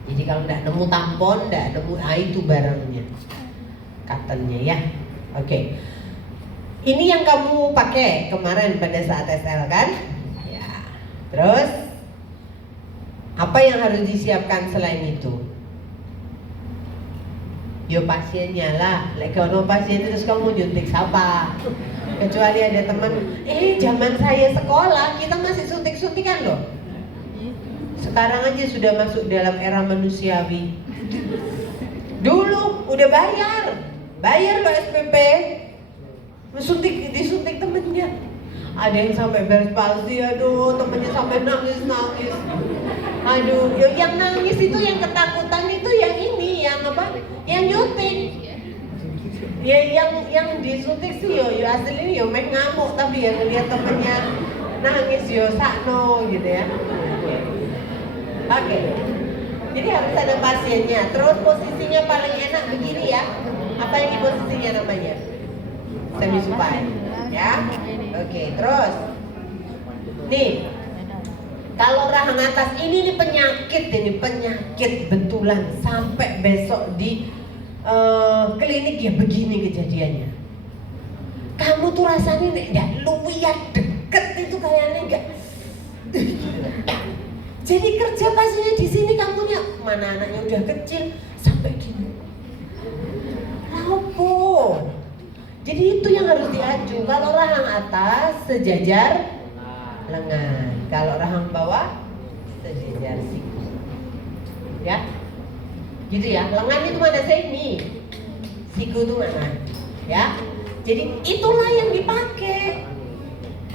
Jadi kalau nggak nemu tampon, nggak nemu itu barangnya, cottonnya ya. Oke. Ini yang kamu pakai kemarin pada saat SL kan? Ya. Terus apa yang harus disiapkan selain itu? Yo pasiennya lah. Kalau pasien terus kamu nyuntik siapa? Kecuali ada teman, zaman saya sekolah kita masih suntik-suntikan loh. Sekarang aja sudah masuk dalam era manusiawi. Dulu udah bayar loh SPP, disuntik temennya. Ada yang sampai Bell's palsy, aduh temennya sampai nangis. Aduh, yang nangis itu yang ketakutan itu yang ini, yang apa? Yang nyuntik. Ya yang disuntik sih yo asli ini yo main ngamuk, tapi ya ngelihat temennya nangis yo sakno gitu ya. Oke. Jadi harus ada pasiennya. Terus posisinya paling enak begini ya. Apa ini posisinya namanya? Semi supine. Ya. Oke, terus. Nih. Kalau rahang atas ini penyakit betulan sampai besok di klinik ya begini kejadiannya. Kamu tuh rasanya enggak luwih deket itu kayaknya enggak. Jadi kerja pasiennya di sini kamunya mana anaknya udah kecil sampai gini. Apa? Jadi itu yang harus diaju. Kalau rahang atas sejajar lengan, kalau rahang bawah sejajar siku. Ya, gitu ya. Lengan itu mana sini, siku itu mana? Ya. Jadi itulah yang dipakai.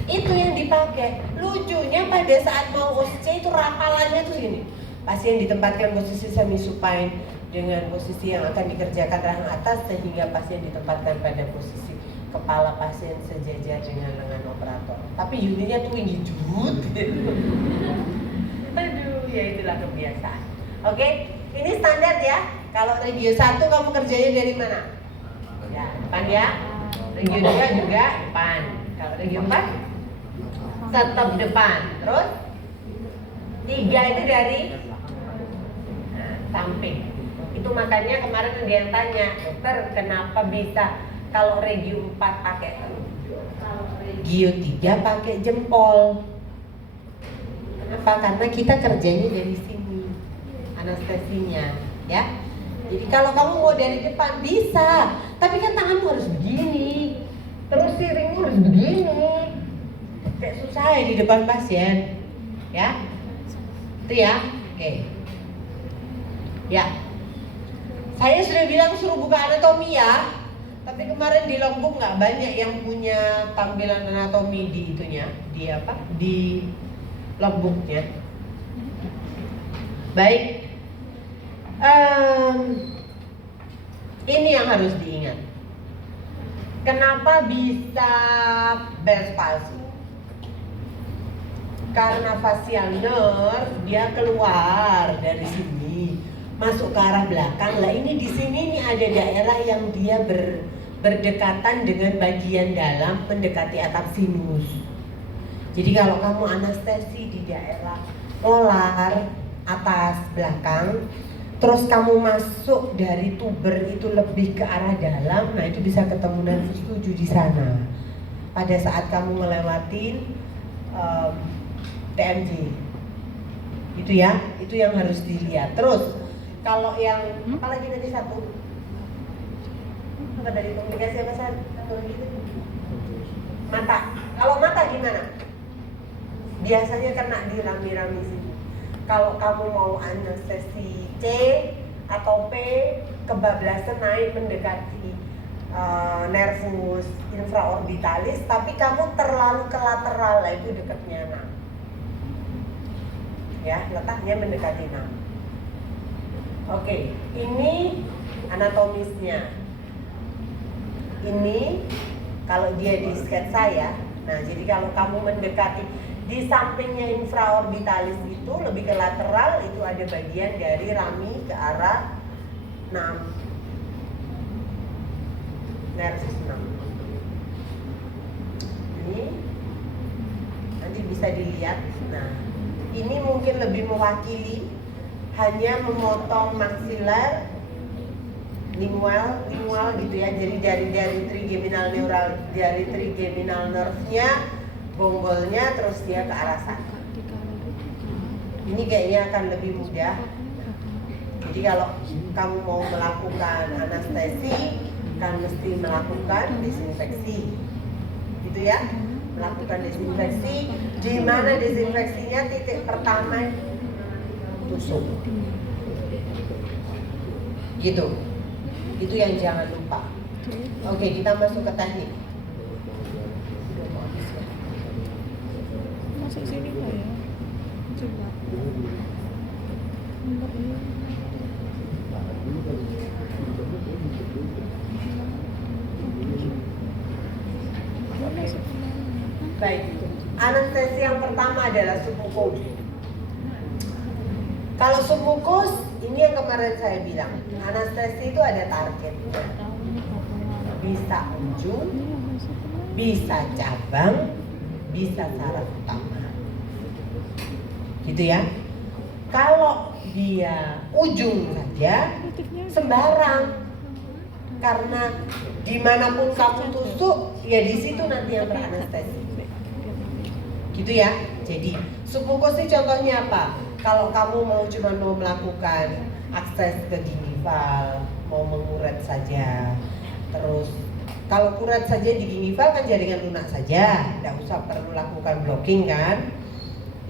Itu yang dipakai. Lucunya pada saat mau OSCE itu rapalannya tuh gini. Pasien ditempatkan posisi semi supine dengan posisi yang akan dikerjakan rahang atas sehingga pasien ditempatkan pada posisi kepala pasien sejajar dengan lengan operator. Tapi unitnya tuh tinggi jut. Aduh, ya itulah kebiasaan. Oke, ini standar ya. Kalau regio 1 kamu kerjanya dari mana? Ya, depan ya. Regio 2 juga depan. Kalau regio 4 tetap depan. Terus 3 itu dari samping. Itu makanya kemarin ada yang tanya, dokter kenapa bisa kalau regio 4 pakai kalau regio 3 pakai jempol? Kenapa? Karena kita kerjanya dari sini anestesinya, ya. Jadi kalau kamu mau dari depan bisa, tapi kan tanganmu harus begini, terus siringmu harus begini, kayak susah ya di depan pasien, ya. Itu ya, oke. Ya, saya sudah bilang suruh buka anatomi ya, tapi kemarin di logbook nggak banyak yang punya tampilan anatomi di itunya, di apa? Di logbooknya. Baik. Ini yang harus diingat. Kenapa bisa Bell's palsy? Karena facial nerve dia keluar dari sini, masuk ke arah belakang. Lah ini di sini nih ada daerah yang dia berdekatan dengan bagian dalam mendekati atap sinus. Jadi kalau kamu anestesi di daerah molar atas belakang, terus kamu masuk dari tuber itu lebih ke arah dalam, nah itu bisa ketemu nafas 7 di sana. Pada saat kamu melewatin TMJ, itu ya, itu yang harus dilihat. Terus kalau yang apalagi tadi satu, apa dari komunikasi apa satu lagi itu? Mata. Kalau mata gimana? Biasanya kena di rami-rami sini. Kalau kamu mau anestesi C atau P, kebablasan naik mendekati nervus infraorbitalis, tapi kamu terlalu ke lateral, lah itu dekatnya 6. Ya, letaknya mendekati 6. Oke, ini anatomisnya. Ini kalau dia di sketsa ya. Nah, jadi kalau kamu mendekati di sampingnya infraorbitalis itu lebih ke lateral, itu ada bagian dari rami ke arah 6. Nervus 6. Ini nanti bisa dilihat. Nah, ini mungkin lebih mewakili, hanya memotong maksilar, lingual gitu ya. Jadi dari trigeminal neural, dari trigeminal nerve-nya, bonggolnya, terus dia ke arah sana. Ini kayaknya akan lebih mudah. Jadi kalau kamu mau melakukan anestesi, kan mesti melakukan desinfeksi, gitu ya. Melakukan desinfeksi. Di mana desinfeksinya? Titik pertama tusuk. Gitu. Itu yang jangan lupa. Oke, kita masuk ke teknik. Masuk sini nggak ya? Coba. Baik. Anestesi yang pertama adalah submukus. Kalau submukus, ini yang kemarin saya bilang, anestesi itu ada targetnya. Bisa ujung, bisa cabang, bisa saraf utama. Gitu ya. Kalau dia ujung saja, sembarang. Karena dimanapun kamu tusuk, ya di situ nanti yang beranestesi. Gitu ya. Jadi submukus ini contohnya apa? Kalau kamu cuma mau melakukan akses ke gingival, mau mengurat saja, terus kalau kurat saja di gingival kan jaringan lunak saja, tidak usah perlu lakukan blocking kan?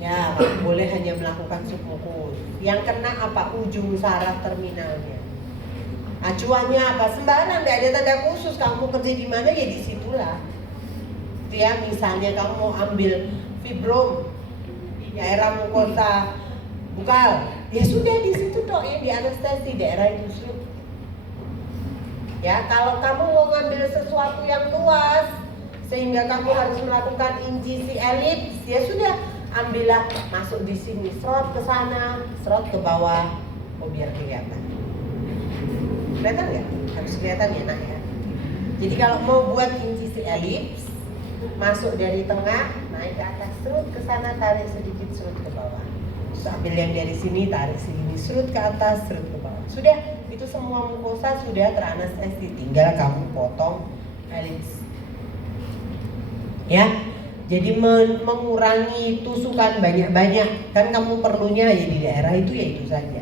Ya, boleh hanya melakukan submukus. Yang kena apa? Ujung saraf terminalnya. Acuannya apa? Sembarang, tidak ada tanda khusus. Kamu kerja di mana ya di situlah. Itu ya, misalnya kamu mau ambil fibrom di daerah mukosa bukal, ya sudah di situ toh yang di anestesi daerah itu srut. Ya, kalau kamu mau ngambil sesuatu yang luas sehingga kamu harus melakukan injisi elips, ya sudah ambillah masuk di sini, serot ke sana, serot ke bawah, oh biar kelihatan. Kelihatan nggak? Harus kelihatan ya nak ya. Jadi kalau mau buat injisi elips, masuk dari tengah, naik ke atas, serut ke sana, tarik sedikit, serut ke bawah. Terus ambil yang dari sini, tarik sini, serut ke atas, serut ke bawah. Sudah, itu semua mukosa sudah teranestesi. Tinggal kamu potong elips. Ya, jadi mengurangi tusukan banyak-banyak. Kan kamu perlunya ya di daerah itu ya itu saja.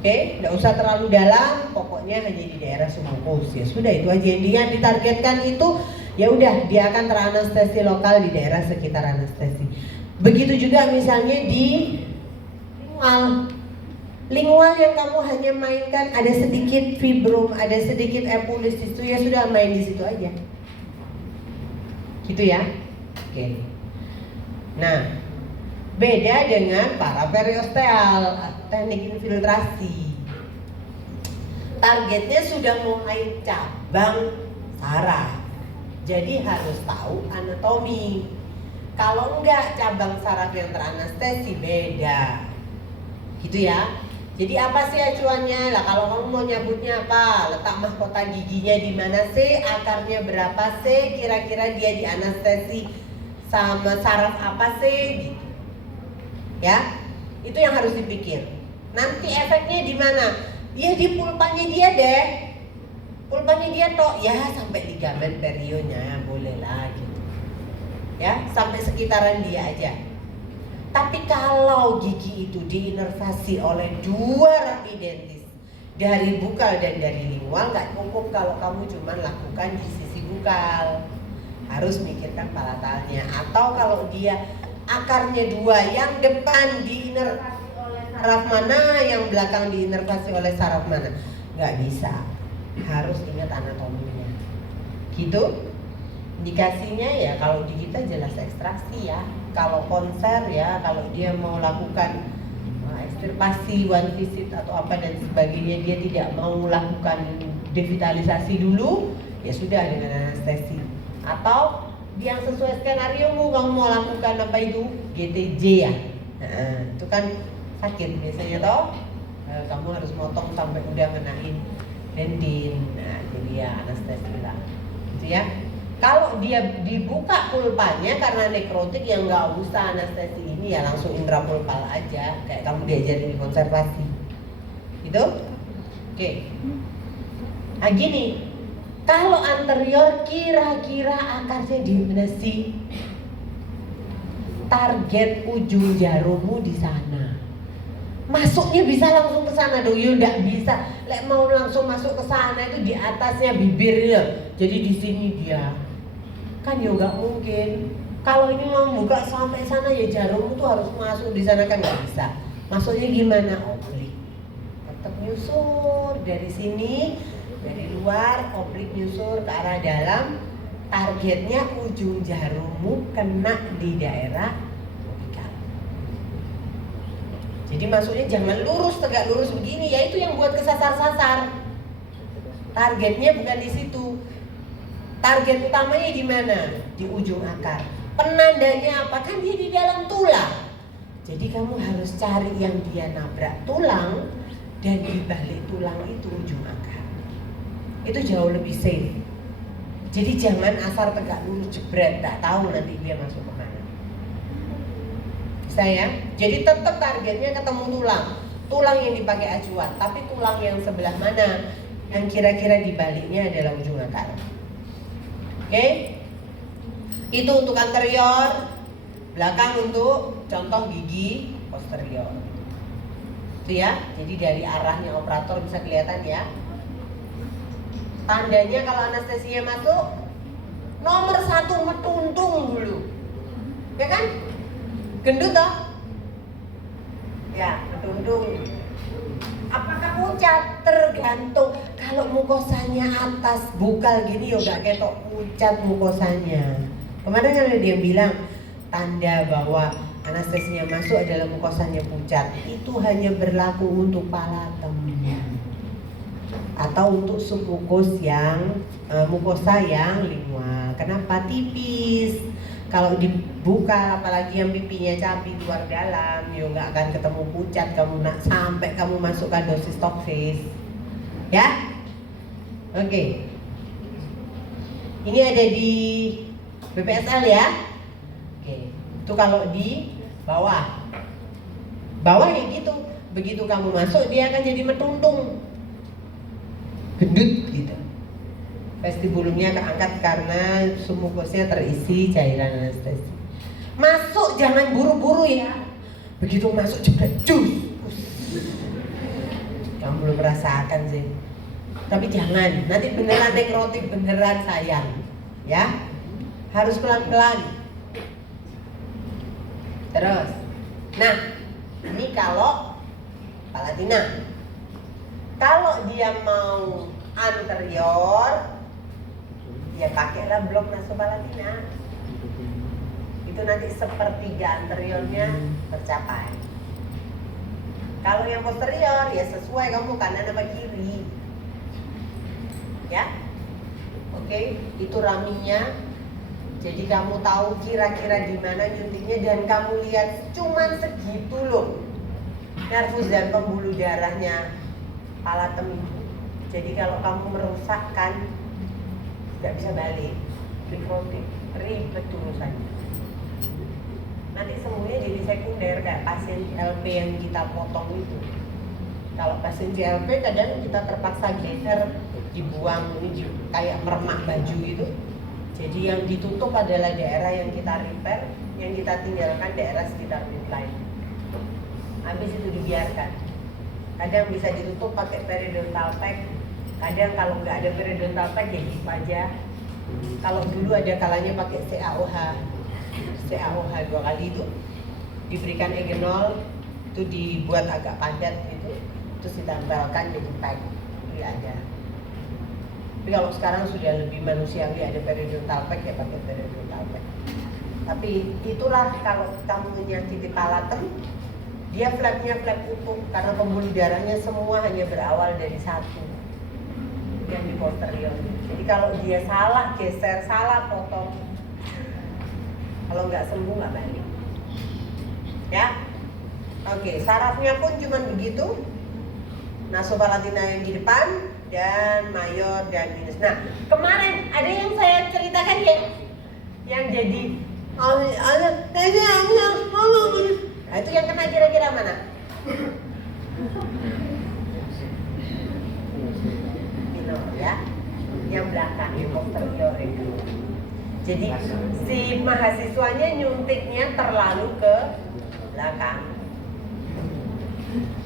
Oke, tidak usah terlalu dalam, pokoknya hanya di daerah submukus. Ya sudah itu aja. Yang ditargetkan itu ya udah dia akan teranestesi lokal di daerah sekitar anestesi. Begitu juga misalnya di lingual. Lingual yang kamu hanya mainkan ada sedikit fibrom, ada sedikit epulis itu ya sudah main di situ aja. Gitu ya. Oke. Nah, beda dengan paraperiosteal, teknik infiltrasi. Targetnya sudah mulai cabang saraf. Jadi harus tahu anatomi. Kalau enggak cabang saraf yang teranestesi beda. Gitu ya. Jadi apa sih acuannya? Lah kalau kamu mau nyabutnya apa? Letak mahkota giginya di mana sih? Akarnya berapa sih? Kira-kira dia di anestesi sama saraf apa sih? Gitu. Ya. Itu yang harus dipikir. Nanti efeknya di mana? Ya di pulpanya dia deh. Pulpanya dia toh ya sampai ligamen perionya boleh lah gitu. Ya, sampai sekitaran dia aja. Tapi kalau gigi itu diinervasi oleh dua rapi dentis dari bukal dan dari lingual, nggak cukup kalau kamu cuma lakukan di sisi bukal. Harus mikirkan palatalnya. Atau kalau dia akarnya dua, yang depan diinervasi oleh saraf mana, yang belakang diinervasi oleh saraf mana, nggak bisa. Harus ingat anatominya. Gitu. Indikasinya ya kalau di kita jelas ekstraksi ya. Kalau konser ya, kalau dia mau lakukan ekstirpasi, one visit atau apa dan sebagainya, dia tidak mau lakukan devitalisasi dulu, ya sudah dengan anestesi. Atau yang sesuai skenario kamu mau lakukan apa itu GTJ ya, nah, itu kan sakit biasanya toh, kamu harus motong sampai udah ngenain dendin, nah jadi ya anestesi lah, gitu ya. Kalau dia dibuka pulpanya karena nekrotik yang nggak usah anestesi ini ya langsung intrapulpal aja kayak kamu diajarin di konservasi, gitu. Oke. Nah gini, kalau anterior kira-kira akarnya di mana sih? Target ujung jarummu di sana. Masuknya bisa langsung ke sana dong, ya nggak bisa. Lek mau langsung masuk ke sana itu di atasnya bibirnya. Jadi di sini dia. Kan ya nggak mungkin. Kalau ini mau buka sampai sana ya jarummu tuh harus masuk di sana kan nggak bisa. Masuknya gimana? Oblik. Tetap nyusur dari sini, dari luar, oblik nyusur ke arah dalam. Targetnya ujung jarummu kena di daerah oblikal. Jadi masuknya jangan lurus, tegak lurus begini. Ya itu yang buat kesasar-sasar. Targetnya bukan di situ. Target utamanya di mana? Di ujung akar. Penandanya apa? Kan dia di dalam tulang. Jadi kamu harus cari yang dia nabrak tulang dan di balik tulang itu ujung akar. Itu jauh lebih safe. Jadi jangan asal tegak lurus jebret, tak tahu nanti dia masuk kemana. Saya, jadi tetap targetnya ketemu tulang. Tulang yang dipakai acuan, tapi tulang yang sebelah mana yang kira-kira di baliknya adalah ujung akar. Oke? Itu untuk anterior, belakang untuk contoh gigi posterior. Itu ya. Jadi dari arahnya operator bisa kelihatan ya. Tandanya kalau anestesinya masuk, nomor 1 metundung dulu, ya kan? Gendut toh? Ya, metundung. Apakah pucat? Tergantung. Kalau mukosanya atas bukal gini, yo gak ketok pucat mukosanya. Kemarin kan ada dia bilang tanda bahwa anestesinya masuk adalah mukosanya pucat. Itu hanya berlaku untuk palatem atau untuk submukos yang mukosa yang lingual. Kenapa? Tipis. Kalau dibuka, apalagi yang pipinya cabi luar dalam, yo nggak akan ketemu pucat. Kamu nak sampai kamu masukkan dosis stock face, ya? Oke. Ini ada di BPSL ya. Oke. Itu kalau di bawah ya gitu. Begitu kamu masuk, dia akan jadi metundung, gendut gitu. Vestibulumnya keangkat karena sumukosnya terisi cairan anestesi. Masuk jangan buru-buru ya. Begitu masuk jebret jus. Kamu belum merasakan sih. Tapi jangan, nanti beneran nekrotik, beneran sayang. Ya. Harus pelan-pelan. Terus. Nah, ini kalau palatina. Kalau dia mau anterior, ya pakailah blok nasopalatina. Itu nanti sepertiga anteriornya tercapai. Kalau yang posterior ya sesuai kamu kanan sama kiri. Ya. Oke, itu raminya. Jadi kamu tahu kira-kira di mana nyuntiknya dan kamu lihat cuman segitu loh. Nervus dan pembuluh darahnya palatem itu. Jadi kalau kamu merusakkan nggak bisa balik, nekrotik, ribet urusannya. Nanti sembuhnya jadi sekunder kayak pasien CLP yang kita potong itu. Kalau pasien CLP kadang kita terpaksa geser, dibuang ini kayak meremak baju gitu. Jadi yang ditutup adalah daerah yang kita repair, yang kita tinggalkan daerah sekitar midline. Habis itu dibiarkan. Kadang bisa ditutup pakai periodontal pack. Kadang kalau nggak ada periodontal pack ya gitu aja. Kalau dulu ada kalanya pakai CAOH 2 kali itu diberikan egenol, itu dibuat agak padat gitu, terus ditambahkan jadi pack, itu ada. Tapi kalau sekarang sudah lebih manusiawi, ada periodontal pack ya pakai periodontal pack. Tapi itulah kalau kamu menyakiti palatem, dia flapnya flap utuh karena pembuluh darahnya semua hanya berawal dari satu yang di posterior. Jadi kalau dia salah geser, salah potong, kalau nggak sembuh nggak balik. Ya, oke. Sarafnya pun cuma begitu. Nasopalatina yang di depan dan mayor dan minus. Nah, kemarin ada yang saya ceritakan ya, yang jadi nah, itu yang kena kira-kira mana? Minor ya, yang belakang, yang posterior itu. Jadi si mahasiswanya nyuntiknya terlalu ke belakang,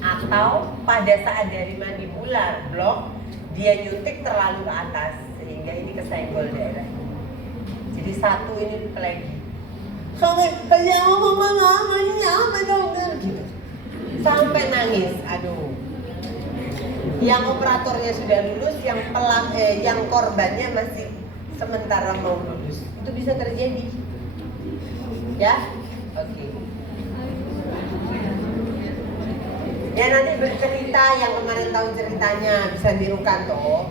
atau pada saat dari mandibular blok dia nyuntik terlalu ke atas sehingga ini kesenggol daerah. Jadi satu ini pelagi. Gitu. Sampai nangis, aduh. Yang operatornya sudah lulus, yang korbannya masih sementara mau lulus. Itu bisa terjadi. Ya? Oke. Ya nanti bercerita yang kemarin tahu ceritanya bisa nirukan toh.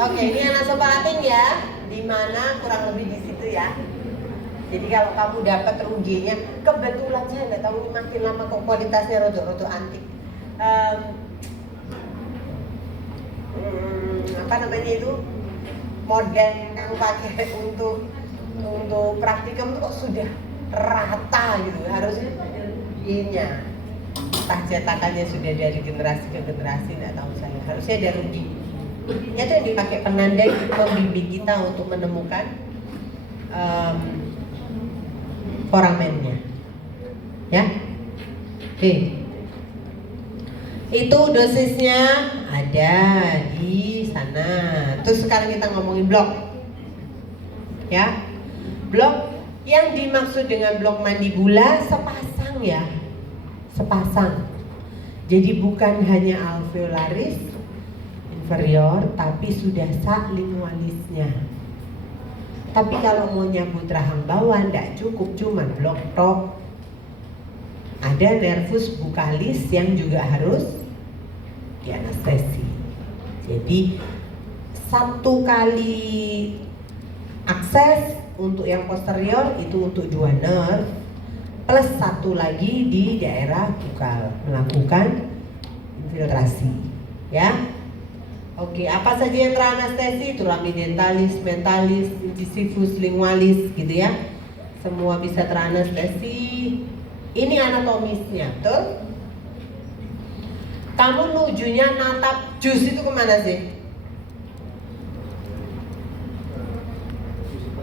Oke, ini anasopalatin ya, di mana kurang lebih di situ ya. Jadi kalau kamu dapat ruginya, kebetulan saya nggak tahu makin lama kok kualitasnya rodo-rodo antik. Apa namanya itu, model yang kamu pakai untuk praktikum itu kok sudah rata gitu. Harusnya ruginya, entah cetakannya sudah dari generasi ke generasi, nggak tahu saya. Harusnya ada rugi. Itu yang dipakai penanda membimbing kita untuk menemukan foramennya, ya. Oke. Itu dosisnya ada di sana. Terus sekarang kita ngomongin blok, ya. Blok yang dimaksud dengan blok mandibula sepasang ya, sepasang. Jadi bukan hanya alveolaris inferior, tapi sudah sublingualisnya. Tapi kalau mau nyambut rahang bawah tidak cukup cuma blok tok. Ada nervus bucalis yang juga harus dianestesi. Jadi satu kali akses untuk yang posterior itu untuk 2 nerve, plus satu lagi di daerah bukal melakukan infiltrasi, ya. Oke, apa saja yang teranestesi? Tulang dentalis, mentalis, incisivus, lingualis, gitu ya. Semua bisa teranestesi. Ini anatomisnya, betul? Kamu nujunya natap jus itu kemana sih?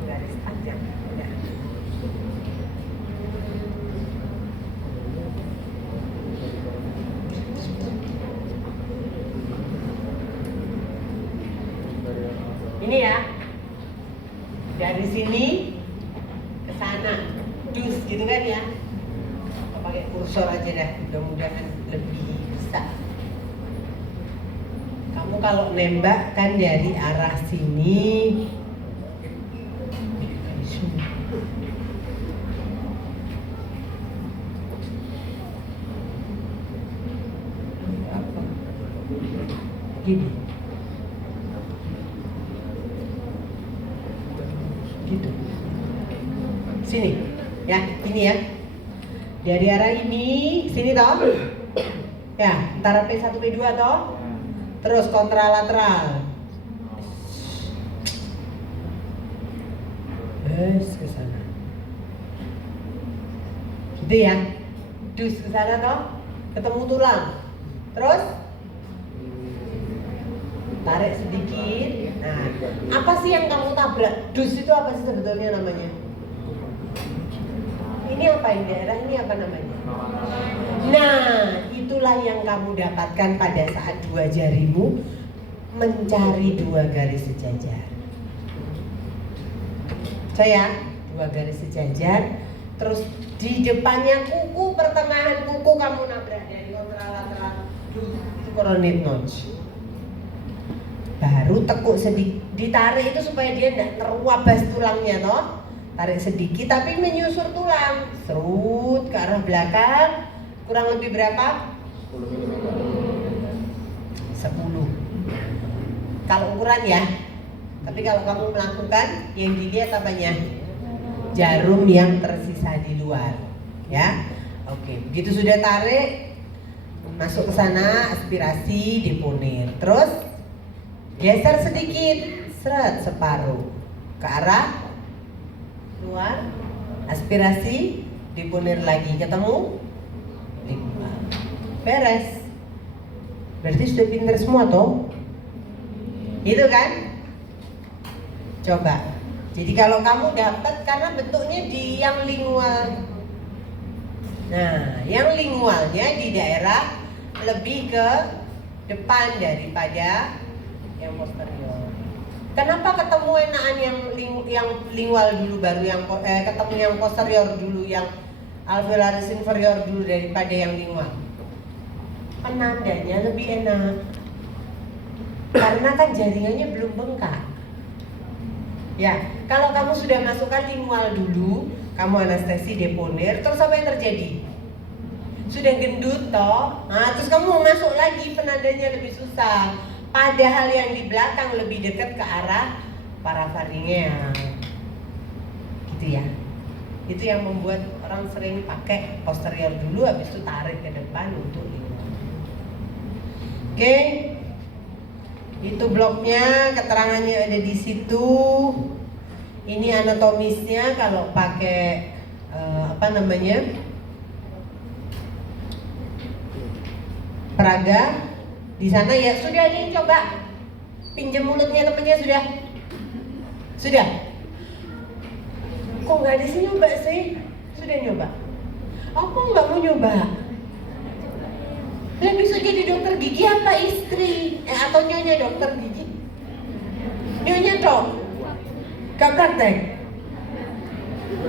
Garis panjang. Ini ya, dari sini ke sana, jus gitu kan ya? Pakai kursor aja dah, mudah-mudahan lebih bisa. Kamu kalau nembak kan dari arah sini, gini, gitu, sini, ya, ini ya. Dari arah ini, sini toh, ya, antara P1 P2 toh, terus kontralateral, ke sana, gitu ya, dus ke sana toh, ketemu tulang, terus tarik sedikit. Nah, apa sih yang kamu tabrak? Dus itu apa sih sebetulnya namanya? Ini apa ini daerah ini apa namanya? Nah, itulah yang kamu dapatkan pada saat 2 jarimu mencari 2 garis sejajar. Saya 2 garis sejajar, terus di depannya kuku, pertengahan kuku kamu nabrak dari kontralateral, itu coronate notch. Baru tekuk sedikit, ditarik itu supaya dia tidak terwabas tulangnya toh. Tarik sedikit tapi menyusur tulang, serut ke arah belakang, kurang lebih berapa? 10 kalau ukuran ya. Tapi kalau kamu melakukan, yang dilihat apanya? Jarum yang tersisa di luar, ya. Oke, begitu sudah tarik, masuk ke sana, aspirasi, deponir, terus geser sedikit, seret separuh ke arah luar, aspirasi, deponir lagi, ketemu lingkungan, beres. Berarti sudah pinter semua toh, itu kan? Coba. Jadi kalau kamu dapat, karena bentuknya di yang lingual. Nah, yang lingualnya di daerah lebih ke depan daripada yang posterior. Kenapa ketemu enakan yang lingual dulu baru yang ketemu yang posterior dulu, yang alveolaris inferior dulu daripada yang lingual? Penandanya lebih enak. Karena kan jaringannya belum bengkak. Ya, kalau kamu sudah masukkan lingual dulu, kamu anestesi deponir, terus apa yang terjadi? Sudah gendut toh, nah terus kamu mau masuk lagi, penandanya lebih susah. Padahal yang di belakang lebih dekat ke arah parafaringea, gitu ya. Itu yang membuat orang sering pakai posterior dulu, habis itu tarik ke depan untuk ini. Oke, itu bloknya, keterangannya ada di situ. Ini anatomisnya kalau pakai peraga di sana ya. Sudah, ini coba pinjam mulutnya temennya sudah. Kok nggak ada sih nyoba sih? Sudah nyoba? Aku nggak mau nyoba. Lah bisa jadi dokter gigi apa istri? Atau nyonya dokter gigi? Nyonya dok? Gak praktek?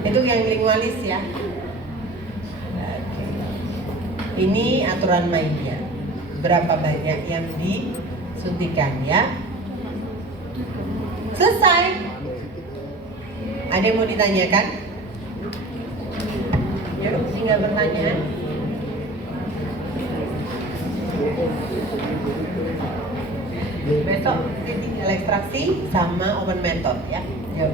Itu yang lingualis ya. Oke. Ini aturan mainnya. Berapa banyak yang disuntikan ya? Selesai. Ada yang mau ditanyakan? Yuk, tinggal pertanyaan. Besok tinggal ekstraksi sama open method ya. Yuk.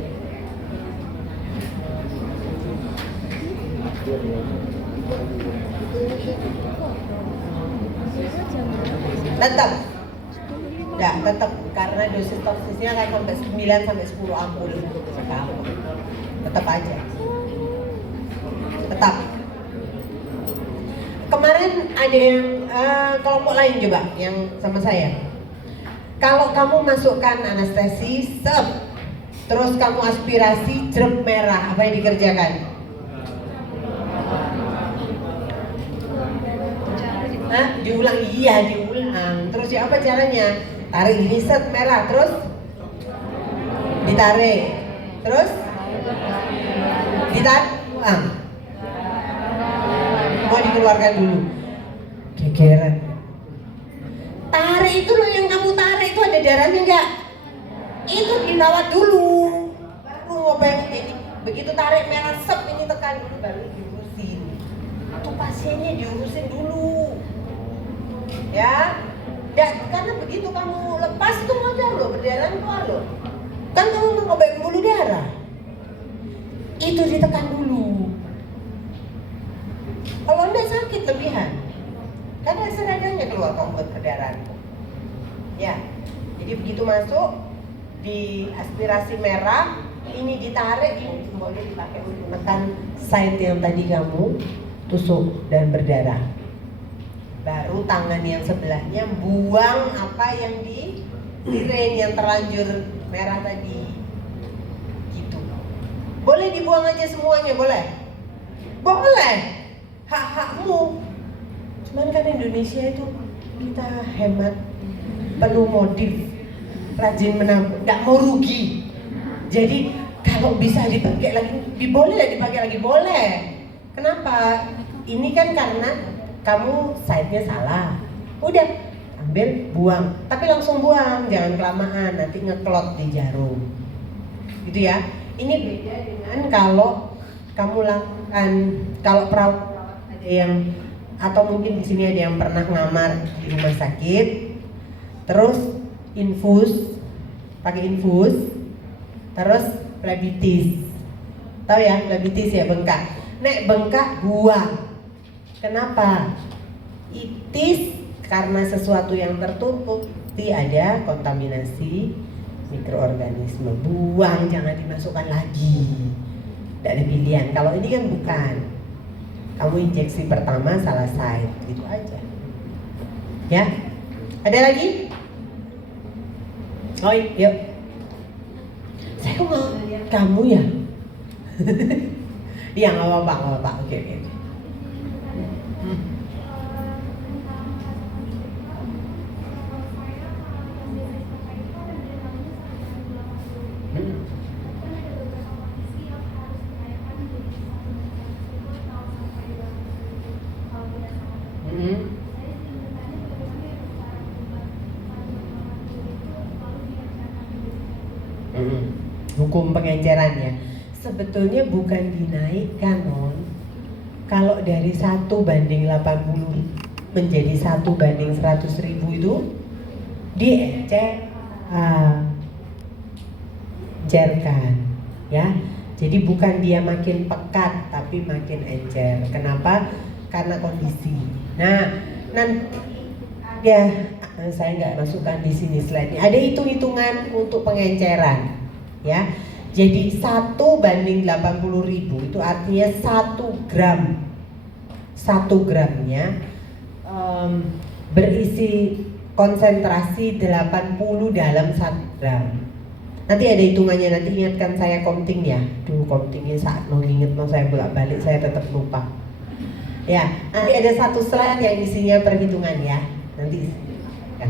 Tetap karena dosis toksisnya akan sampai 9 sampai 10 ampul sekali. Tetap aja. Tetap. Kemarin ada yang kelompok lain coba yang sama saya. Kalau kamu masukkan anestesi, terus kamu aspirasi, jeruk merah, apa yang dikerjakan? Diulang, iya diulang. Terus ya apa caranya? Tarik ini merah, terus ditarik, terus ditarik, mau dikeluarkan dulu. Gegeran. Tarik itu loh yang kamu tarik itu ada darahnya enggak? Itu dirawat dulu. Baru mau pengen ini. Begitu tarik merah ini tekan dulu baru diurusin. Itu pasiennya diurusin dulu. Ya. Dan karena begitu kamu lepas itu modal loh, berdarah keluar loh. Kan kamu mau ngobatin pembuluh darah. Itu ditekan dulu. Kalau enggak sakit lebihan. Karena seradanya keluar obat perdarahan. Ya. Jadi begitu masuk di aspirasi merah, ini ditarik, ini boleh dipakai untuk menekan site yang tadi kamu tusuk dan berdarah. Baru tangan yang sebelahnya buang apa yang di siren yang terlanjur merah tadi. Gitu. Boleh dibuang aja semuanya, boleh? Boleh. Hak-hakmu. Cuman kan Indonesia itu kita hemat, penuh modif, rajin menabung, nggak mau rugi. Jadi kalau bisa dipakai lagi, dipakai lagi boleh. Kenapa? Ini kan karena kamu side-nya salah. Udah, ambil, buang. Tapi langsung buang, jangan kelamaan, nanti ngeklot di jarum. Gitu ya. Ini beda dengan kalau kamu lakukan, kalau perawat ada yang, atau mungkin di sini ada yang pernah ngamar di rumah sakit, terus pakai infus, terus phlebitis. Tahu ya, phlebitis ya, bengkak. Nek bengkak buang. Kenapa? Itis karena sesuatu yang tertutup, pasti ada kontaminasi mikroorganisme. Buang, jangan dimasukkan lagi. Tidak ada pilihan. Kalau ini kan bukan. Kamu injeksi pertama salah site, gitu aja. Ya? Ada lagi? Oh, yuk. Saya kok mau lihat kamu ya? Iya, nggak apa-apa. Oke. Hukum pengenceran ya, sebetulnya bukan dinaikkan, non. Kalau dari 1:80 menjadi 1:100.000 itu diencerkan ya. Jadi bukan dia makin pekat tapi makin encer. Kenapa? Karena kondisi. Nah, ya saya nggak masukkan di sini slide-nya. Ada hitung-hitungan untuk pengenceran, ya. Jadi 1/80.000 itu artinya 1 gramnya berisi konsentrasi 80 dalam 1 gram. Nanti ada hitungannya, nanti ingatkan saya counting ya. Countingnya saat mau inget mau saya bolak-balik saya tetap lupa. Ya, nanti ada satu slide yang isinya perhitungan ya. Nanti ya.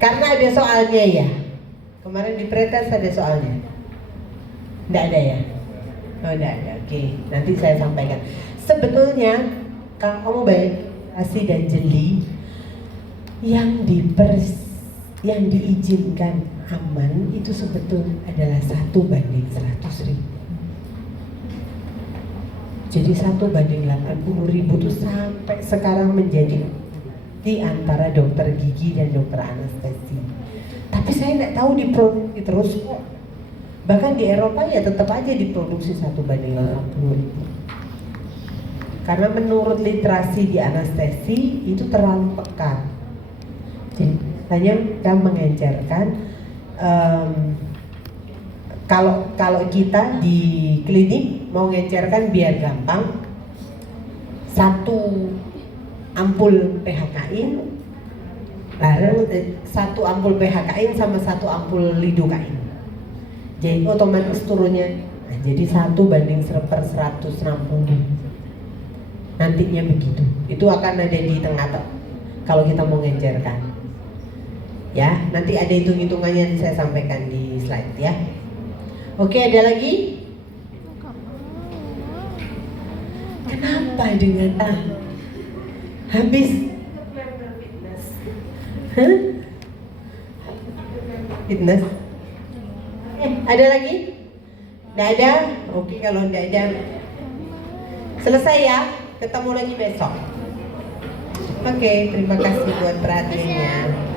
Karena ada soalnya ya. Kemarin di pretest ada soalnya. Nggak ada ya? Oh nggak ada, oke. Nanti saya sampaikan. Sebetulnya kalau kamu baik asi dan jeli yang diizinkan aman itu sebetulnya adalah 1/100.000. Jadi 1/80.000 itu sampai sekarang menjadi di antara dokter gigi dan dokter anestesi. Tapi saya nggak tahu diproduksi terus kok. Bahkan di Eropa ya tetap aja diproduksi 1/80.000. Karena menurut literasi di anestesi itu terlalu pekat. Jadi hanya kita mengencerkan kalau kita di klinik mau ngencerkan biar gampang 1 ampul PHK-in bareng 1 ampul PHK-in sama 1 ampul lidocaine. Jadi otomatis turunnya jadi 1/160 nantinya begitu. Itu akan ada di tengah kalau kita mau ngencerkan. Ya, nanti ada hitung-hitungannya saya sampaikan di slide ya. Oke, ada lagi? Kenapa dengan habis? Fitness? Ada lagi? Nggak ada? Oke, kalau nggak ada selesai ya. Ketemu lagi besok. Oke, terima kasih buat perhatiannya.